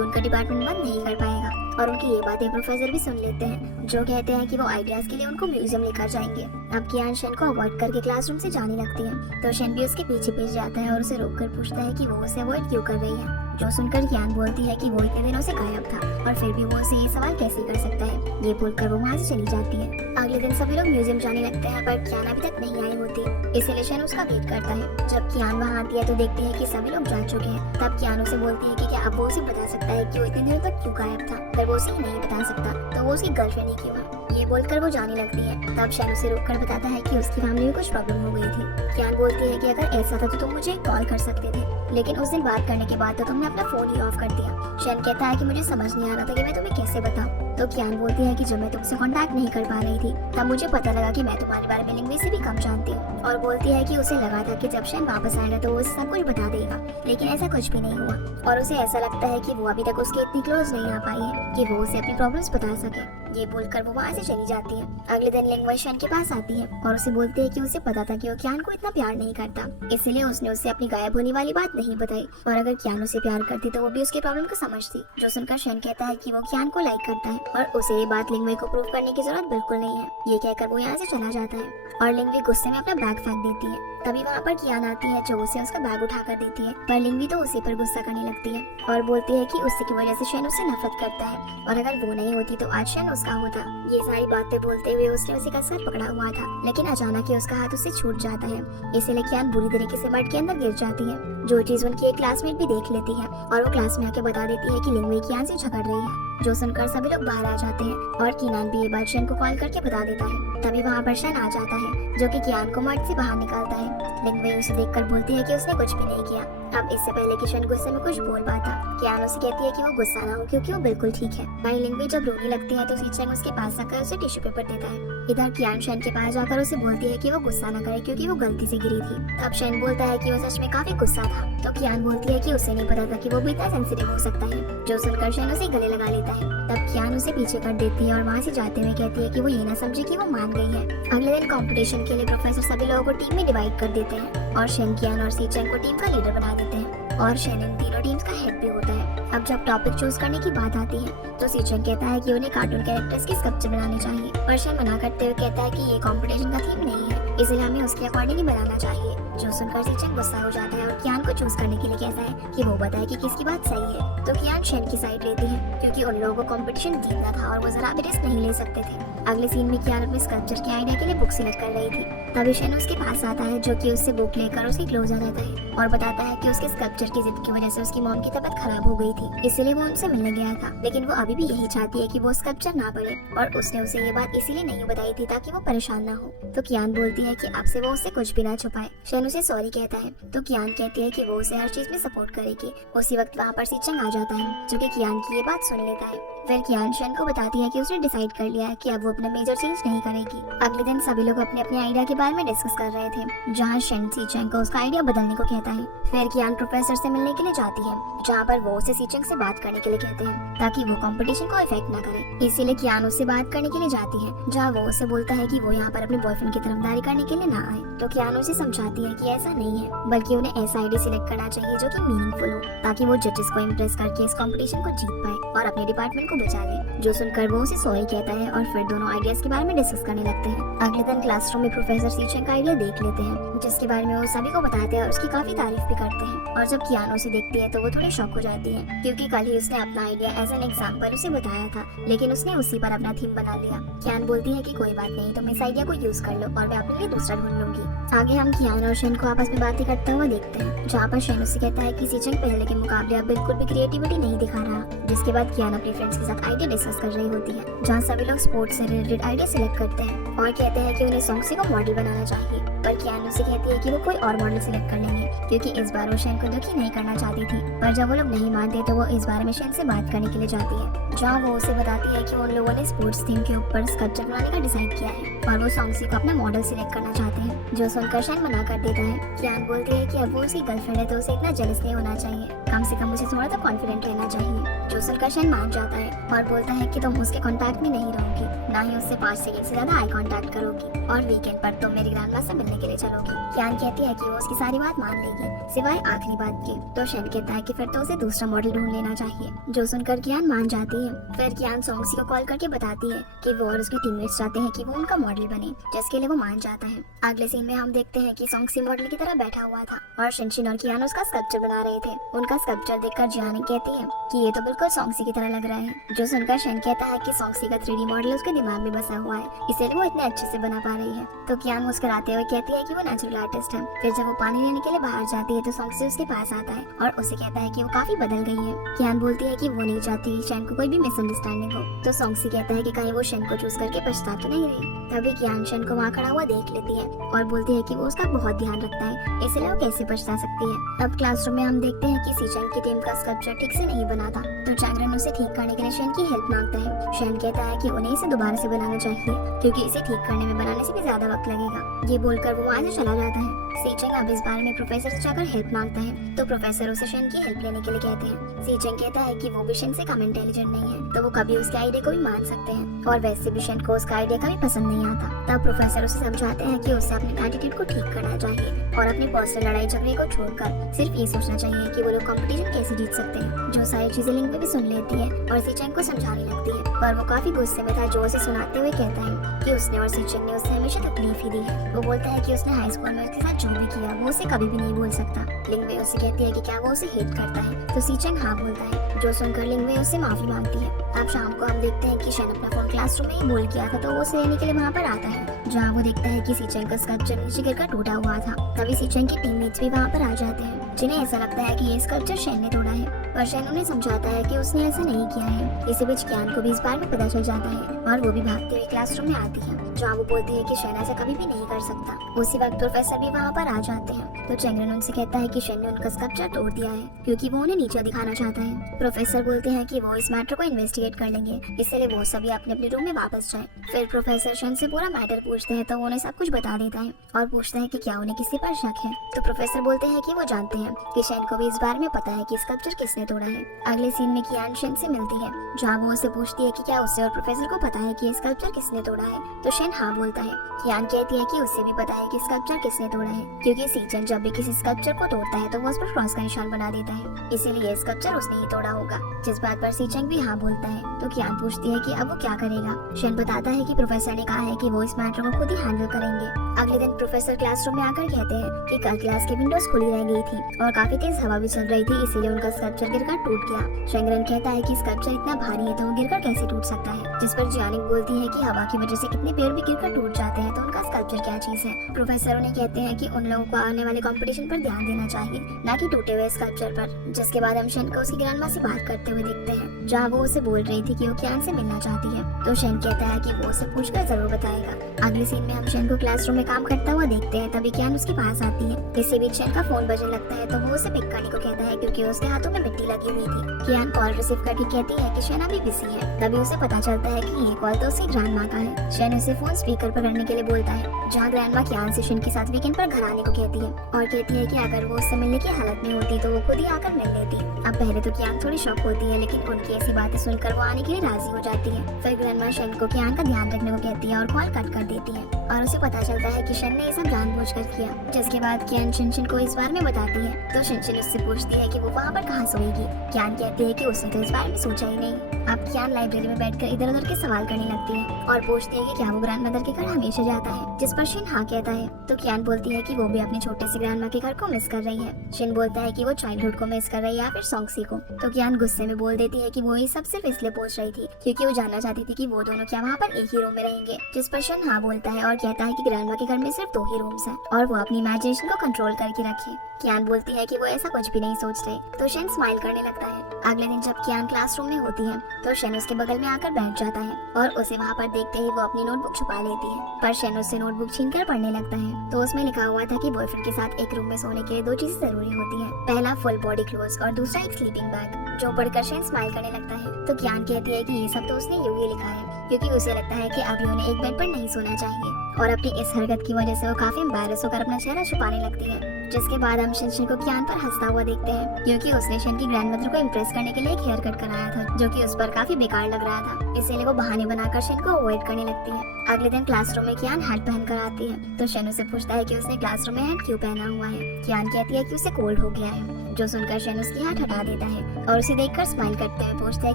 उनका डिपार्टमेंट बंद नहीं कर पाएगा। और उनकी ये बातें प्रोफेसर भी सुन लेते हैं, जो कहते हैं कि वो आइडियाज के लिए उनको म्यूजियम लेकर जाएंगे। अब कियान शेन को अवॉइड करके क्लासरूम से जाने लगती है तो शेन भी उसके पीछे पीछे जाता है और उसे रोककर पूछता है कि वो उसे अवॉइड क्यों कर रही है। जो सुनकर कियान बोलती है कि वो इतने दिनों से गायब था और फिर भी वो उसे ये सवाल कैसे कर सकता है। ये बोलकर वो वहाँ से चली जाती है। अगले दिन सभी लोग म्यूजियम जाने लगते हैं पर कियान अभी तक नहीं आई होती, इसलिए शेन उसका वेट करता है। जब कियान वहाँ आती है तो देखती है कि सभी लोग जा चुके हैं। तब कियान उसे बोलती है कि क्या अब वो उसे बता सकता है कि वो इतने दिनों तक क्यों गायब था। अगर वो उसे नहीं बता सकता तो वो उसकी गर्लफ्रेंड ही क्यों है। ये बोलकर वो जाने लगती है। तब शेन उसे रोककर बताता है कि उसकी फैमिली में कुछ प्रॉब्लम हो गई थी। कियान बोलती है कि अगर ऐसा था तो तुम मुझे कॉल कर सकते थे, लेकिन उस दिन बात करने के बाद तो तुमने अपना फोन ही ऑफ कर दिया। शेन कहता है कि मुझे समझ नहीं आ रहा था कि मैं तुम्हें कैसे बताऊं। तो कियान बोलती है कि जब मैं तुमसे कांटेक्ट नहीं कर पा रही थी तब मुझे पता लगा कि मैं तुम्हारे बारे में लिंग्वी से भी कम जानती हूँ। और बोलती है कि उसे लगा था कि जब शेन वापस आएगा तो वो उसे सब कुछ बता देगा, लेकिन ऐसा कुछ भी नहीं हुआ। और उसे ऐसा लगता है कि वो अभी तक उसके इतनी क्लोज नहीं आ पाई है कि वो उसे अपनी प्रॉब्लम्स बता सके। ये बोलकर वो वहाँ से चली जाती है। अगले दिन लिंग्वी शेन के पास आती है और उसे बोलती है कि उसे पता था कि वो कियान को इतना प्यार नहीं करता, इसलिए उसने उसे अपनी गायब होने वाली बात नहीं बताई। और अगर कियान उसे प्यार करती तो वो भी उसकी प्रॉब्लम को समझती। जो सुनकर शेन कहता है कि वो कियान को लाइक करता है और उसे ये बात लिंग्वी को प्रूव करने की जरूरत बिल्कुल नहीं है। ये कहकर वो यहाँ से चला जाता है और लिंग्वी गुस्से में अपना बैग फेंक देती है। तभी वहाँ पर कियान आती है जो उसे उसका बैग उठाकर देती है, पर लिंग्वी तो उसी पर गुस्सा करने लगती है और बोलती है कि उससे की वजह से शेन उससे नफरत करता है और अगर वो नहीं होती तो आज शेन उसका होता। ये सारी बातें बोलते हुए उसने उसी का सर पकड़ा हुआ था, लेकिन अचानक ही उसका हाथ उससे छूट जाता है। इसीलिए कियान बुरी तरीके से मड के अंदर गिर जाती है, जो चीज उनकी एक क्लासमेट भी देख लेती है और वो क्लास में आके बता देती है कि लिंग्वी कियान से झगड़ रही है। जो सुनकर सभी लोग बाहर आ जाते हैं और कियान भी ये बात शेन को कॉल करके बता देता है। तभी वहाँ पर शेन आ जाता है जो कि कियान को मर्द से बाहर निकालता है। लिंग्वी उसे देखकर बोलती है कि उसने कुछ भी नहीं किया। अब इससे पहले कि शेन गुस्से में कुछ बोल पाता, कियान उसे कहती है कि वो गुस्सा ना हो क्योंकि वो बिल्कुल ठीक है। वहीं लिंग्वी जब रोने लगती है तो सीचेंग उसके पास आकर उसे टिश्यू पेपर देता है। इधर कियान शेन के पास जाकर उसे बोलती है कि वो गुस्सा न करे क्योंकि वो गलती से गिरी थी। तब शेन बोलता है कि वो सच में काफी गुस्सा था। तो कियान बोलती है कि उसे नहीं पता था कि वो भी इतना सेंसिटिव हो सकता है। जो सुनकर शेन उसे गले लगा लेता है। तब कियान उसे पीछे कर देती है और वहाँ से जाते हुए कहती है कि वो ये ना समझे कि वो मान गई है। अगले दिन कंपटीशन के लिए प्रोफेसर सभी लोगों को टीम में डिवाइड कर देते हैं और शेन, कियान और सीचेंग को टीम का लीडर बना देते हैं और शेन इन तीनों टीम्स का हेड भी होता है। अब जब टॉपिक चूज करने की बात आती है तो सीचेंग कहता है कि उन्हें कार्टून कैरेक्टर्स की स्कल्पचर बनाने चाहिए, पर शेन मना करते हुए कहता है कि ये कंपटीशन का थीम नहीं है, इसलिए हमें उसके अकॉर्डिंग ही बनाना चाहिए। जो सुनकर सीचेंग गुस्सा हो जाता है और कियान को चूज करने के लिए कहता है कि वो बताए कि किसकी बात सही है। तो कियान शेन की साइड लेती है क्योंकि उन लोगों को कंपटीशन जीतना था और वो जरा भी रिस्क नहीं ले सकते थे। अगले सीन में कियान अपने स्कल्पचर के आइडिया के लिए बुक सिलेक्ट कर रही थी। तभी शेन उसके पास आता है जो कि उससे बुक लेकर उसके क्लोज आ जाता है और बताता है कि उसके स्कल्पचर की जिद की वजह से उसकी मॉम की तबीयत खराब हो गई थी, इसलिए वो उनसे मिलने गया था। लेकिन वो अभी भी यही चाहती है कि वो स्कल्पचर ना पढ़े और उसने उसे ये बात इसीलिए नहीं बताई थी ताकि वो परेशान ना हो। तो कियान बोलती है कि अब से वो उससे कुछ भी ना छुपाए। शेन उसे सॉरी कहता है तो कियान कहती है कि वो उसे हर चीज में सपोर्ट करेगी। उसी वक्त वहाँ पर सीचेंग आ जाता है जो कि कियान की ये बात सुन लेता है। फिर कियान शेन को बताती है कि उसने डिसाइड कर लिया है कि अब वो अपना मेजर चेंज नहीं करेगी। अगले दिन सभी लोग अपने अपने आइडिया के बारे में डिस्कस कर रहे थे, जहाँ शेन सीचेंग को उसका आइडिया बदलने को कहता है। फिर कियान प्रोफेसर से मिलने के लिए जाती है, जहाँ पर वो उसे सीचेंग से बात करने के लिए कहते हैं ताकि वो कंपटीशन को इफेक्ट ना करे। इसीलिए कियान उससे बात करने के लिए जाती है, जहाँ वो उसे बोलता है कि वो यहाँ पर अपने बॉयफ्रेंड की तरफदारी करने के लिए ना आए। तो कियान उसे समझाती है कि ऐसा नहीं है, बल्कि उन्हें ऐसा आइडिया सिलेक्ट करना चाहिए जो कि मीनिंगफुल हो ताकि वो जजेस को इम्प्रेस करके इस कंपटीशन को जीत पाए और अपने डिपार्टमेंट को बचा ले। जो सुनकर वो उसे सॉरी कहता है और फिर दोनों आइडियाज के बारे में डिस्कस करने लगते हैं। अगले दिन क्लासरूम में प्रोफेसर सीचेंग का आइडिया देख लेते हैं, जिसके बारे में वो सभी को बताते हैं और उसकी काफी तारीफ भी करते हैं। और जब कियान उसे देखती है तो वो थोड़ी शॉक हो जाती है, क्योंकि कल ही उसने अपना आइडिया एज एन एग्जाम्पल उसे बताया था, लेकिन उसने उसी पर अपना थीम बना लिया। कियान बोलती है कि कोई बात नहीं, तुम इस आइडिया को यूज कर लो और मैं अपने लिए दूसरा ढूंढ लूंगी। आगे हम कियान और शेन को आपस में बातें करते हुए देखते हैं, जहाँ पर शेन उसे कहता है कि सीचेंग पहले के मुकाबले अब बिल्कुल भी क्रिएटिविटी नहीं दिखा रहा। जिसके बाद कियान अपने फ्रेंड्स के साथ आइडिया डिस्कस कर रही होती है, जहाँ सभी लोग स्पोर्ट्स से रिलेटेड आइडिया सिलेक्ट करते हैं और कहते हैं कि उन्हें सॉन्ग्सी को मॉडल बनाना चाहिए। पर कियान उसे कहती है कि वो कोई और मॉडल सिलेक्ट कर लेंगे, क्योंकि इस बार वो शेन को दुखी नहीं करना चाहती थी। पर जब वो लोग नहीं मानते तो वो इस बारे में शेन से बात करने के लिए जाती है, जहाँ वो उसे बताती है कि उन लोगों ने स्पोर्ट्स थीम के ऊपर स्कल्पचर बनाने का डिसाइड किया है और वो सॉन्ग्सी को अपना मॉडल सिलेक्ट करना चाहते हैं, जो सुनकर शेन मना कर देता है। कियान बोलती है कि अब वो उसकी गर्लफ्रेंड है तो उसे इतना जेलस नहीं होना चाहिए, कम से कम उसे थोड़ा तो कॉन्फिडेंट रहना चाहिए। जो सुनकर शेन मान जाता है और बोलता है कि तुम उसके कांटेक्ट में नहीं रहोगी, ना ही उससे 5 सेकंड से ज्यादा आई कांटेक्ट करोगी और वीकेंड पर तुम मेरी ग्रैंडमा से मिलने के लिए चलोगी। कियान कहती है कि वो उसकी सारी बात मान लेगी सिवाय आखिरी बात के। तो शेन कहता है कि फिर तो उसे दूसरा मॉडल ढूंढ लेना चाहिए, जो सुनकर कियान मान जाती है। फिर कियान सॉन्ग्सी को कॉल करके बताती है कि वो और उसके टीममेट्स चाहते हैं कि वो उनका मॉडल बने, जिसके लिए वो मान जाता है। अगले सीन में हम देखते हैं कि सॉन्ग्सी मॉडल की तरह बैठा हुआ था और शिनशिन और कियान उसका स्कल्पचर बना रहे थे। उनका स्कल्पचर देखकर जियानी कहती है कि ये तो बिल्कुल सॉन्ग्सी की तरह लग रहा है, जो सुनकर शेन कहता है कि सॉन्ग्सी का 3D मॉडल उसके दिमाग में बसा हुआ है, इसलिए वो इतने अच्छे से बना पा रही है। तो कियान मुस्कुराते हुए कहती है कि वो नेचुरल आर्टिस्ट है। फिर जब वो पानी लेने के लिए बाहर जाती है तो सॉन्ग्सी उसके पास आता है और उसे कहता है कि वो काफी बदल गई है। कियान बोलती है कि वो नहीं चाहती शेन को कोई भी मिसअंडरस्टैंडिंग हो। तो सॉन्ग्सी कहता है कि कहीं वो शेन को चूज करके पछता तो नहीं रही। तभी कियान शेन को वहाँ खड़ा हुआ देख लेती है और बोलती है कि वो उसका बहुत ध्यान रखता है, इसलिए वो कैसे पछता सकती है। अब क्लासरूम में हम देखते हैं कि सीचेंग की टीम का स्कल्पचर ठीक से नहीं बना था, तो चैंगरन उसे ठीक करने के लिए शेन की हेल्प मांगता है। शेन कहता है कि उन्हें इसे दोबारा से बनाना चाहिए, क्योंकि इसे ठीक करने में बनाने से भी ज्यादा वक्त लगेगा। ये बोलकर वो वहाँ से चला जाता है। सीचेंग अब इस बारे में प्रोफेसर से जाकर हेल्प मांगता है, तो प्रोफेसर उसे शेन की हेल्प लेने के लिए कहते हैं। सीचेंग कहता है कि वो भी शेन से कम इंटेलिजेंट नहीं है, तो वो कभी उसके आइडिया को भी मान सकते हैं और वैसे भी शेन को उसका आइडिया कभी पसंद नहीं आता। तब प्रोफेसर उसे समझाते हैं कि उसे अपने एटीट्यूड को ठीक करना चाहिए और अपनी पर्सनल लड़ाई झगड़े को छोड़कर सिर्फ ये सोचना चाहिए कि वो लोग कंपटीशन कैसे जीत सकते हैं। जो सारी चीजें लिंग में भी सुन लेती है और सीचेंग को समझाने लगती है, पर वो काफी गुस्से में था, जो उसे सुनाते हुए कहता है कि उसने और सीचेंग ने उसे हमेशा तकलीफ ही दी है। वो बोलता है कि उसने हाई स्कूल में उसके साथ जो भी किया वो उसे कभी भी नहीं भूल सकता। लिंगवे उसे कहती है कि क्या वो उसे हेट करता है, तो सीचेंग हाँ बोलता है, जो सुनकर लिंगवे उससे माफी मांगती है। अब शाम को हम देखते हैं कि शेन अपना फोन क्लासरूम में ही भूल गया था, तो वो उसे लेने के लिए वहाँ पर आता है, जहाँ वो देखता है कि सीचेंग का स्कल्पचर नीचे गिरकर टूटा हुआ था। तभी सीचेंग के टीममेट्स भी वहाँ पर आ जाते हैं, जिन्हें ऐसा लगता है कि ये स्कल्पचर शेन ने तोड़ा है, पर शेन उन्हें समझाता है कि उसने ऐसा नहीं किया है। इसी बीच कियान को भी इस बारे में पता चल जाता है और वो भी भागते हुए क्लासरूम में आती है, जहाँ वो बोलती है कि शेन ऐसा कभी भी नहीं कर सकता। उसी वक्त प्रोफेसर भी वहाँ पर आ जाते हैं, तो चैंगरन उनसे कहता है कि शेन ने उनका स्कल्पचर तोड़ दिया है, क्योंकि वो उन्हें नीचे दिखाना चाहता है। प्रोफेसर बोलते हैं कि वो इस मैटर को इन्वेस्टिगेट कर लेंगे, इसलिए वो सभी अपने अपने रूम में वापस जाएं। फिर प्रोफेसर शेन से पूरा मैटर पूछते हैं, तो वो उन्हें सब कुछ बता देता है और पूछता है कि क्या उन्हें किसी पर शक है। तो प्रोफेसर बोलते हैं कि वो जानते हैं कि शेन को भी इस बारे में पता है कि स्कल्पचर किसने तोड़ा है। अगले सीन में कियान शेन से मिलती है, जहाँ वो उसे पूछती है कि क्या उसे और प्रोफेसर को पता है कि स्कल्पचर किसने तोड़ा है, तो शेन हाँ बोलता है। कियान कहती है कि उसे भी पता है कि स्कल्पचर किसने तोड़ा है, क्योंकि सीचेंग जब भी किसी स्कल्पचर को तोड़ता है तो वो उस पर क्रॉस का निशान बना देता है, इसीलिए ये स्कल्पचर उसने ही तोड़ा होगा। जिस बात पर सीचेंग भी हाँ बोलता है, तो कियान पूछती है कि अब वो क्या करेगा। शेन बताता है कि प्रोफेसर ने कहा है कि वो इस मैटर को खुद ही हैंडल करेंगे। अगले दिन प्रोफेसर क्लासरूम में आकर कहते हैं कि कल क्लास की विंडोज खुली रह गई थी और काफी तेज हवा भी चल रही थी, इसीलिए उनका स्कल्पचर गिरकर टूट गया। चैंगरन कहता है कि स्कल्पचर इतना भारी है तो वो गिरकर कैसे टूट सकता है, जिस पर जियानिक बोलती है कि हवा की वजह से कितने पेड़ भी गिरकर टूट जाते हैं, तो उनका स्कल्पचर क्या चीज है। प्रोफेसर उन्हें कहते हैं कि उन लोगों को आने वाले कंपटीशन पर ध्यान देना चाहिए, ना कि टूटे हुए स्कल्पचर पर। जिसके बाद हम शेन को उसकी ग्रैंडमा से बात करते हुए देखते हैं, जहाँ वो उसे बोल रही थी कि वो कियान से मिलना चाहती है, तो शेन कहता है कि वो उसे पूछकर जरूर बताएगा। अगले सीन में हम शेन को क्लासरूम में काम करता हुआ देखते हैं, तभी कियान उसके पास आती है। इसी बीच शेन का फोन बजने लगता है, तो वो उसे पिक करने को कहता है, क्योंकि उसके हाथों में मिट्टी लगी हुई थी। कियान कॉल रिसीव करके कहती है कि शेन अभी बिजी है। तभी उसे पता चलता है कि ये कॉल तो उसकी ग्रैंडमा का है। शेन उसे फोन स्पीकर पर करने के लिए बोलता है, जहाँ ग्रैंडमा कियान से शेन के साथ वीकेंड पर घर आने को कहती है और कहती है कि अगर वो उससे मिलने की हालत में होती तो वो खुद ही आकर मिल लेती। अब पहले तो कियान थोड़ी शॉक होती है, लेकिन उनकी ऐसी बातें सुनकर वो आने के लिए राजी हो जाती है। फिर ग्रैंडमा शेन को कियान का ध्यान रखने को कहती है और कॉल कट कर देती है और उसे पता चलता है कि शेन ने ये सब जानबूझकर किया। जिसके बाद कियान शिनशिन को इस बार में बताती है है। तो शिनशिन उससे पूछती है कि वो वहाँ पर कहाँ सोएगी। कियान कहती है कि उसने तो इस बारे में सोचा ही नहीं। अब कियान लाइब्रेरी में बैठकर इधर उधर के सवाल करने लगती है और पूछती है कि क्या वो ग्रैंडमदर के घर हमेशा जाता है, जिस पर शिन हाँ कहता है। तो कियान बोलती है कि वो भी अपने छोटे से ग्रैंडमा के घर को मिस कर रही है। शिन बोलता है कि वो चाइल्डहुड को मिस कर रही है या फिर सॉन्गसी को। तो कियान गुस्से में बोल देती है कि वो ये सब सिर्फ इसलिए पूछ रही थी क्योंकि वो जानना चाहती थी कि वो दोनों क्या वहाँ पर एक ही रूम में रहेंगे, जिस पर शिन हाँ बोलता है और कहता है कि ग्रैंडमा के घर में सिर्फ 2 ही रूम्स हैं और वो अपनी इमेजिनेशन को कंट्रोल करके रखे। कियान बोलती है कि वो ऐसा कुछ भी नहीं सोच रही। तो शिन स्माइल करने लगता है। अगले दिन जब कियान क्लासरूम में होती है तो शिन उसके बगल में आकर बैठ जाता है और उसे वहाँ पर देखते ही वो अपनी नोटबुक छुपा लेती है, पर शिन उससे नोटबुक छीनकर पढ़ने लगता है। तो उसमें लिखा हुआ था कि बॉयफ्रेंड के साथ एक रूम में सोने के लिए 2 चीजें जरूरी होती है, पहला फुल बॉडी क्लोथ्स और दूसरा एक स्लीपिंग बैग। जो पढ़कर शिन स्माइल करने लगता है। तो कियान कहती है कि ये सब तो उसने यूं ही लिखा है क्योंकि उसे लगता है कि अभी उन्हें एक बेड पर नहीं सोना चाहिए और अपनी इस हरकत की वजह से वो काफी एम्बैरेस होकर अपना चेहरा छुपाने लगती है। जिसके बाद हम शिन को कियान पर हंसता हुआ देखते हैं क्योंकि उसने शिन की ग्रैंडमदर को इम्प्रेस करने के लिए एक हेयर कट कराया था जो कि उस पर काफी बेकार लग रहा था, इसीलिए वो बहाने बनाकर शिन को अवॉइड करने लगती है। अगले दिन क्लासरूम में कियान हैट पहनकर आती है तो शिन उसे पूछता है कि उसने क्लासरूम में हैट क्यों पहना हुआ है। कियान कहती है कि उसे कोल्ड हो गया है, जो सुनकर शिन उसकी हैट हटा देता है और उसे देखकर स्माइल करते हुए पूछता है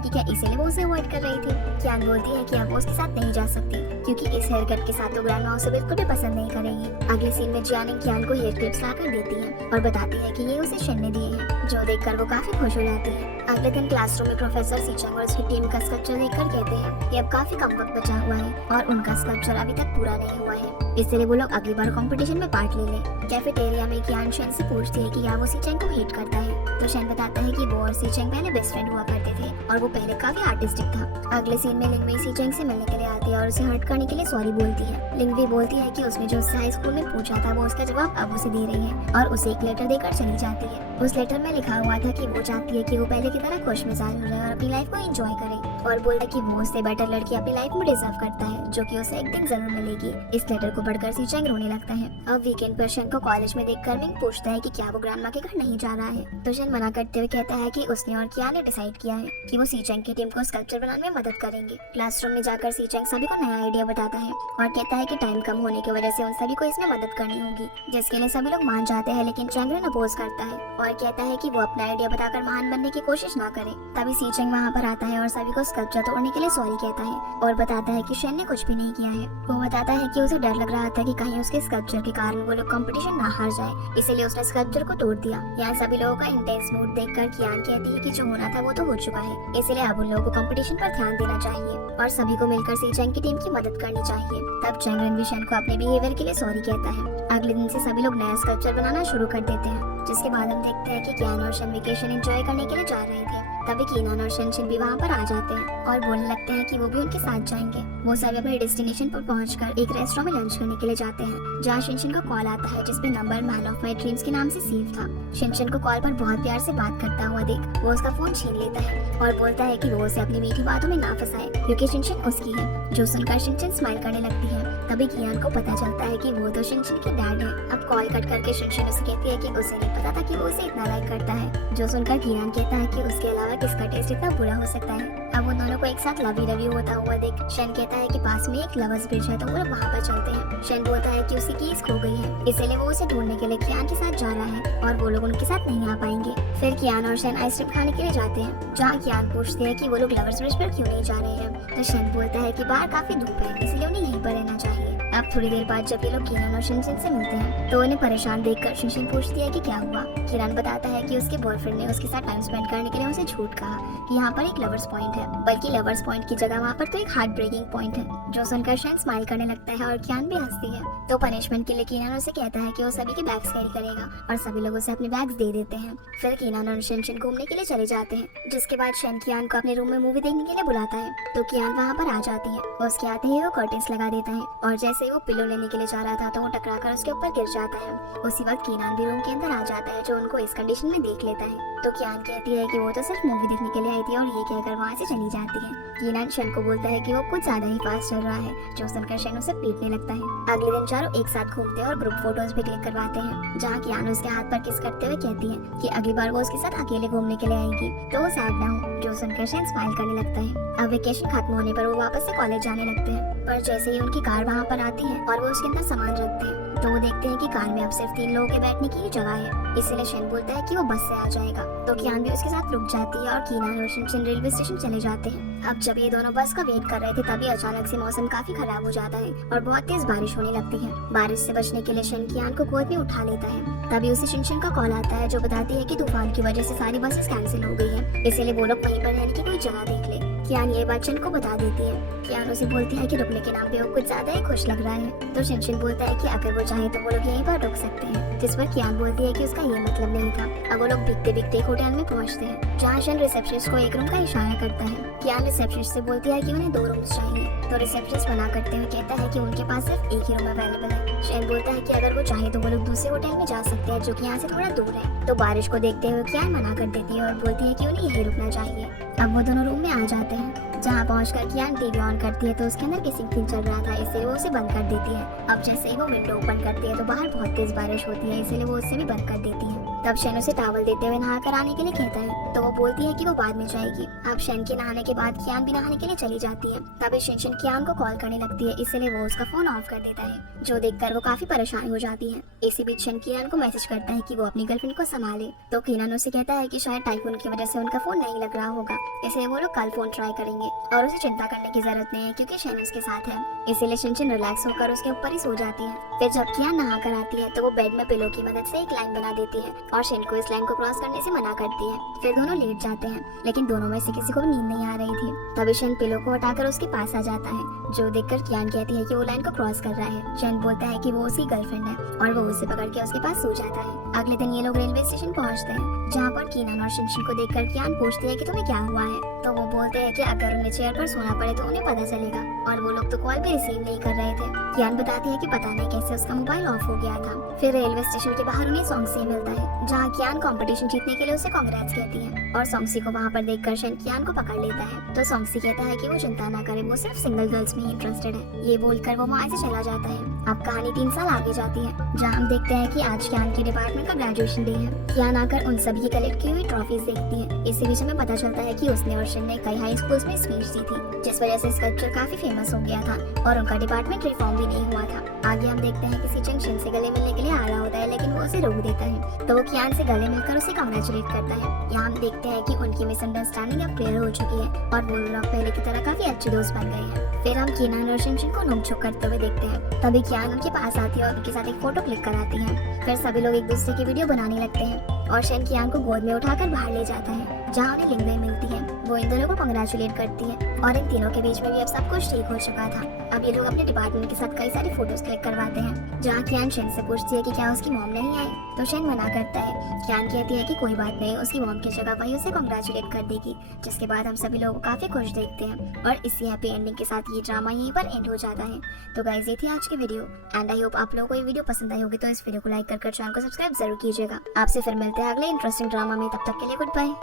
कि क्या इसीलिए वो उसे अवॉइड कर रही थी। कियान बोलती है कि अब वो उसके साथ नहीं जा सकती क्योंकि इस हेयर कट के साथ तो ग्रैंडमा उसे बिल्कुल भी पसंद नहीं करेगी। अगले सीन में जियान कियान को हेयर क्लिप्स लाकर देती है और बताती है कि ये उसे शिन ने दिए हैं, जो देखकर वो काफी खुश हो जाती है। अगले दिन क्लासरूम में प्रोफेसर सीचंग और उसकी टीम का स्कल्पचर देखकर कहते हैं कि अब काफी कम वक्त बचा हुआ है और उनका स्कल्पचर अभी तक पूरा नहीं हुआ है, इसलिए वो लोग अगली बार कंपटीशन में पार्ट ले लें। कैफेटेरिया में कियान शिन से पूछती है कि क्या वो सीचंग को हेट करता है। तो शिन बताता है कि वो और सीचंग पहले बेस्ट फ्रेंड हुआ करते थे और वो पहले काफी आर्टिस्टिक था। अगले सीन में लिंगवी सीचंग से मिलने के लिए आती है और उसे हर्ट करने के लिए सॉरी बोलती है। लिंगवी बोलती है कि उसने जो उससे हाई स्कूल में पूछा था वो उसका जवाब अब उसे दे रही है और उसे एक लेटर देकर चली जाती है। उस लेटर में लिखा हुआ था कि वो चाहती है कि वो पहले की तरह खुश मिजाज हो जाए और अपनी लाइफ को एंजॉय करे और बोलता है कि वो उससे बेटर लड़की अपनी लाइफ में डिजर्व करता है जो कि उसे एक दिन जरूर मिलेगी। इस लेटर को पढ़कर सीचंग रोने लगता है। अब वीकेंड पर शिन को कॉलेज में देखकर मिंग पूछता है कि क्या वो ग्रैंडमा के घर नहीं जा रहा है। तो शिन मना करते हुए कहता है कि उसने और कियान ने डिसाइड किया है कि वो सीचंग की टीम को स्कल्पचर बनाने में मदद करेंगे। क्लासरूम में जाकर सीचंग सभी को नया आइडिया बताता है और कहता है कि टाइम कम होने की वजह से उन सभी को इसमें मदद करनी होगी, जिसके लिए सभी लोग मान जाते हैं, लेकिन चैंगरन अपोज करता है और कहता है कि वो अपना आइडिया बताकर महान बनने की कोशिश ना करे। तभी सीचंग वहाँ पर आता है और सभी को स्कल्पचर तोड़ने के लिए सॉरी कहता है और बताता है कि शिन ने कुछ भी नहीं किया है। वो बताता है कि उसे डर लग रहा था कि कहीं उसके स्कल्पचर के कारण वो लोग कंपटीशन ना हार जाए, इसीलिए उसने स्कल्पचर को तोड़ दिया। यहाँ सभी लोगों का इंटेंस मूड देखकर कियान कहती है कि जो होना था वो तो हो चुका है, इसलिए अब उन लोगों को कंपटीशन पर ध्यान देना चाहिए और सभी को मिलकर सीचंग की टीम की मदद करनी चाहिए। तब चैंगरन भी शिन को अपने बिहेवियर के लिए सॉरी कहता है। अगले दिन से सभी लोग नया स्कल्पचर बनाना शुरू कर देते हैं, जिसके बाद हम देखते हैं कि कियान और शिन वेकेशन एंजॉय करने के लिए जा रहे थे। तभी कीनान और शिन भी वहाँ पर आ जाते हैं और बोलने लगते हैं कि वो भी उनके साथ जाएंगे। वो सभी अपने डेस्टिनेशन पर पहुंचकर एक रेस्टोरेंट में लंच करने के लिए जाते हैं, जहाँ शिन का कॉल आता है जिसपे number man of my dreams के नाम से सेव था। शिन को कॉल पर बहुत प्यार से बात करता हुआ देख वो उसका फोन छीन लेता है और बोलता है कि वो उसे अपनी मीठी बातों में ना फंसाए क्योंकि शिन उसकी है, जो सुनकर शिन स्माइल करने लगती है। तभी कियान को पता चलता है कि वो तो शिन के डैड है। अब कॉल कट करके शिन उसे कहती है कि उसे नहीं पता था कि वो उसे इतना लाइक करता है, जो सुनकर कियान कहता है कि उसके अलावा किसका टेस्ट इतना बुरा हो सकता है। अब वो दोनों को एक साथ लवी रवी होता हुआ देख शिन कहता है कि पास में एक लवर्स ब्रिज है तो वो लोग वहाँ पर चलते हैं। शिन बोलता है कि उसकी कीज खो गई है, इसलिए वो उसे ढूंढने के लिए कियान के साथ जा रहा है और वो लोग उनके साथ नहीं आ पाएंगे। फिर कियान और शिन आइसक्रीम खाने के लिए जाते हैं, जहाँ कियान पूछते हैं कि वो लोग लवर्स ब्रिज पर क्यों नहीं जा रहे हैं। तो शिन बोलता है कि बाहर काफी धूप है, इसलिए उन्हें यहीं पर रहना चाहिए। अब थोड़ी देर बाद जब ये लोग कियान और शिन से मिलते हैं तो उन्हें परेशान देखकर शिन पूछती है कि क्या हुआ। कियान बताता है कि उसके बॉयफ्रेंड ने उसके साथ टाइम स्पेंड करने के लिए उसे झूठ कहा कि यहाँ पर एक लवर्स पॉइंट है, बल्कि लवर्स पॉइंट की जगह वहाँ पर तो एक हार्ट ब्रेकिंग पॉइंट है। जो सुनकर शिन स्माइल करने लगता है और कियान भी हंसती है। तो पनिशमेंट के लिए कियान उसे कहता है कि वो सभी के बैग्स कैरी करेगा और सभी लोग उसे अपने बैग्स दे देते हैं। फिर कियान और शिन घूमने के लिए चले जाते हैं, जिसके बाद शिन कियान को अपने रूम में मूवी देखने के लिए बुलाता है। तो कियान वहाँ पर आ जाती है, उसके आते ही वो कर्टेन्स लगा देता है और जैसे ही वो पिलो लेने के लिए जा रहा था तो वो टकराकर उसके ऊपर गिर जाता है। उसी वक्त कियान भी रूम के अंदर आ जाता है, जो उनको इस कंडीशन में देख लेता है। तो कियान कहती है कि वो तो सिर्फ मूवी देखने के लिए आई थी और ये कहकर वहाँ से चली जाती है। कियान शिन को बोलता है कि वो कुछ ज्यादा ही फास्ट चल रहा है, जो सुनकर शिन उसे पीटने लगता है। अगले दिन चारों एक साथ घूमते हैं और ग्रुप फोटोज भी क्लिक करवाते हैं, जहाँ कियान उसके हाथ पर किस करते हुए कहती है कि अगली बार वो उसके साथ अकेले घूमने के लिए आएगी तो वो सैड ना हो, जो सुनकर शिन स्माइल करने लगता है। अब वेकेशन खत्म होने पर वो वापस से कॉलेज जाने लगते हैं, पर जैसे ही उनकी कार वहाँ पर आती है और वो उसके अंदर सामान रखते हैं। तो वो देखते हैं कि कार में अब सिर्फ 3 लोगों के बैठने की ही जगह है, इसीलिए शेन बोलता है कि वो बस से आ जाएगा। तो कियान भी उसके साथ रुक जाती है और कीनान और शिनशिन रेलवे स्टेशन चले जाते हैं। अब जब ये दोनों बस का वेट कर रहे थे तभी अचानक से मौसम काफी खराब हो जाता है और बहुत तेज बारिश होने लगती है। बारिश से बचने के लिए शेन कियान को गोद में उठा लेता है। तभी उसे शिनशिन का कॉल आता है जो बताती है कि तूफान की वजह से सारी बसेस कैंसिल हो गई है, इसीलिए वो लोग वहीं पर रहने की कोई जगह देख ले। कियान ये बात शेन को बता देती है। कियान उसे बोलती है कि रुकने के नाम पे वो कुछ ज्यादा ही खुश लग रहा है। तो शिनशिन बोलता है कि अगर वो चाहे तो वो लोग यहीं पर रुक सकते हैं, जिस पर कियान बोलती है कि उसका ये मतलब नहीं था। अब वो लोग भीगते भीगते एक होटल में पहुंचते हैं जहाँ शेन रिसेप्शनिस्ट को एक रूम का इशारा करता है। कियान रिसेप्शनिस्ट से बोलती है कि उन्हें 2 रूम्स चाहिए। तो रिसेप्शनिस्ट मना करते हुए कहता है कि उनके पास सिर्फ एक ही रूम अवेलेबल है। शेन बोलता है कि अगर वो चाहे तो वो लोग दूसरे होटल में जा सकते हैं जो कि यहाँ से थोड़ा दूर है। तो बारिश को देखते हुए कियान मना कर देती है और बोलती है कि उन्हें यहीं रुकना चाहिए। अब वो दोनों रूम में आ जाते हैं जहाँ पहुंचकर कियान टीवी ऑन करती है तो उसके अंदर किसिंग सीन चल रहा था, इसलिए वो उसे बंद कर देती है। अब जैसे ही वो विंडो ओपन करती है तो बाहर बहुत तेज बारिश होती है, इसलिए वो उसे भी बंद कर देती है। तब शेन उसे टॉवल देते हुए नहा कर आने के लिए कहता है, तो वो बोलती है कि वो बाद में जाएगी। अब शेन के नहाने के बाद कियान भी नहाने के लिए चली जाती है। तभी शिनशिन कियान को कॉल करने लगती है, इसलिए वो उसका फोन ऑफ कर देता है, जो देखकर वो काफी परेशान हो जाती है। इसी बीच शेन कियान को मैसेज करता है कि वो अपनी गर्लफ्रेंड को संभाले। तो कियान उसे कहता है कि शायद टाइफून की वजह से उनका फोन नहीं लग रहा होगा, इसलिए वो लोग कल फोन ट्राई करेंगे और उसे चिंता करने की जरूरत नहीं है क्योंकि शेन उसके साथ है। इसीलिए शिनशिन रिलैक्स होकर उसके ऊपर ही सो जाती है। फिर जब कियान नहा कर आती है तो वो बेड में पिलो की मदद से एक लाइन बना देती है और शेन को इस लाइन को क्रॉस करने से मना करती है। फिर दोनों लेट जाते हैं, लेकिन दोनों में से किसी को भी नींद नहीं आ रही थी। तभी शेन पिलो को हटाकर उसके पास आ जाता है, जो देखकर कियान कहती है कि वो लाइन को क्रॉस कर रहा है। शेन बोलता है कि वो उसकी गर्लफ्रेंड है और वो उसे पकड़ के उसके पास सो जाता है। अगले दिन ये लोग रेलवे स्टेशन पहुंचते हैं जहाँ पर कीनान और शिनशिन को देखकर कियान पूछती है कि तुम्हें क्या हुआ है। तो वो बोलते हैं कि अगर उन्हें चेयर पर सोना पड़े तो उन्हें पता चलेगा, और वो लोग तो कॉल भी रिसीव नहीं कर रहे थे। कियान बताती है कि पता नहीं कैसे उसका मोबाइल ऑफ हो गया था। फिर रेलवे स्टेशन के बाहर उन्हें सॉन्गसी मिलता है जहाँ कियान कंपटीशन जीतने के लिए उसे कांग्रेट्स कहती है, और सॉन्गसी को वहाँ पर देखकर शेन कियान को पकड़ लेता है। तो सॉन्गसी कहता है कि वो चिंता ना करे, वो सिर्फ सिंगल गर्ल्स में ही इंटरेस्टेड है। ये बोलकर वो वहाँ से चला जाता है। अब कहानी 3 साल आगे जाती है जहाँ हम देखते हैं कि आज कियान के डिपार्टमेंट का ग्रेजुएशन डे है। कियान आकर उन सभी की कलेक्ट की हुई ट्रॉफीज देखती है। इसी बीच हमें पता चलता है कि उसने और शेन ने कई हाई स्कूल्स में स्पीच दी थी, जिस वजह से स्कल्पचर काफी फेमस हो गया था और उनका डिपार्टमेंट रिफॉर्म भी नहीं हुआ था। आगे हम देखते हैं कि सिचेंग शेन से गले मिलने के लिए आ रहा होता है, लेकिन वो उसे रोक देता है। तो वो कियान से गले मिलकर उसे कांग्रेचुलेट करता है। यहाँ हम देखते हैं कि उनकी मिसअंडरस्टैंडिंग अब क्लियर हो चुकी है और वो लोग पहले की तरह काफी अच्छे दोस्त बन गए हैं। फिर हम कियान और शिनशिन को नोक-झोंक करते हुए देखते हैं। तभी कियान उनके पास आती है और उनके साथ एक फोटो क्लिक कराती है। फिर सभी लोग एक दूसरे की वीडियो बनाने लगते हैं और शेन कियान को गोद में उठाकर बाहर ले जाता है जहाँ उन्हें लिंगवे मिलती है। वो इन दोनों को कांग्रेचुलेट करती है और इन तीनों के बीच में भी अब सब कुछ ठीक हो चुका था। अब ये लोग अपने डिपार्टमेंट के साथ कई सारी फोटोज क्लिक करवाते हैं जहाँ कियान शेन से पूछती है कि क्या उसकी मॉम नहीं आई, तो शेन मना करता है। कियान कहती है कि कोई बात नहीं, उसकी मॉम की जगह वही उसे कांग्रेचुलेट कर देगी, जिसके बाद हम सभी लोग काफी खुश देखते हैं और इसी हैप्पी एंडिंग के साथ ये ड्रामा यहीं पर एंड हो जाता है। तो गाइस ये थी आज की वीडियो एंड आई होप आप लोगों को ये वीडियो पसंद आई होगी। तो इस वीडियो को लाइक कर चैनल को सब्सक्राइब जरूर कीजिएगा। आपसे फिर मिलते हैं अगले इंटरेस्टिंग ड्रामा में, तब तक के लिए गुड बाय।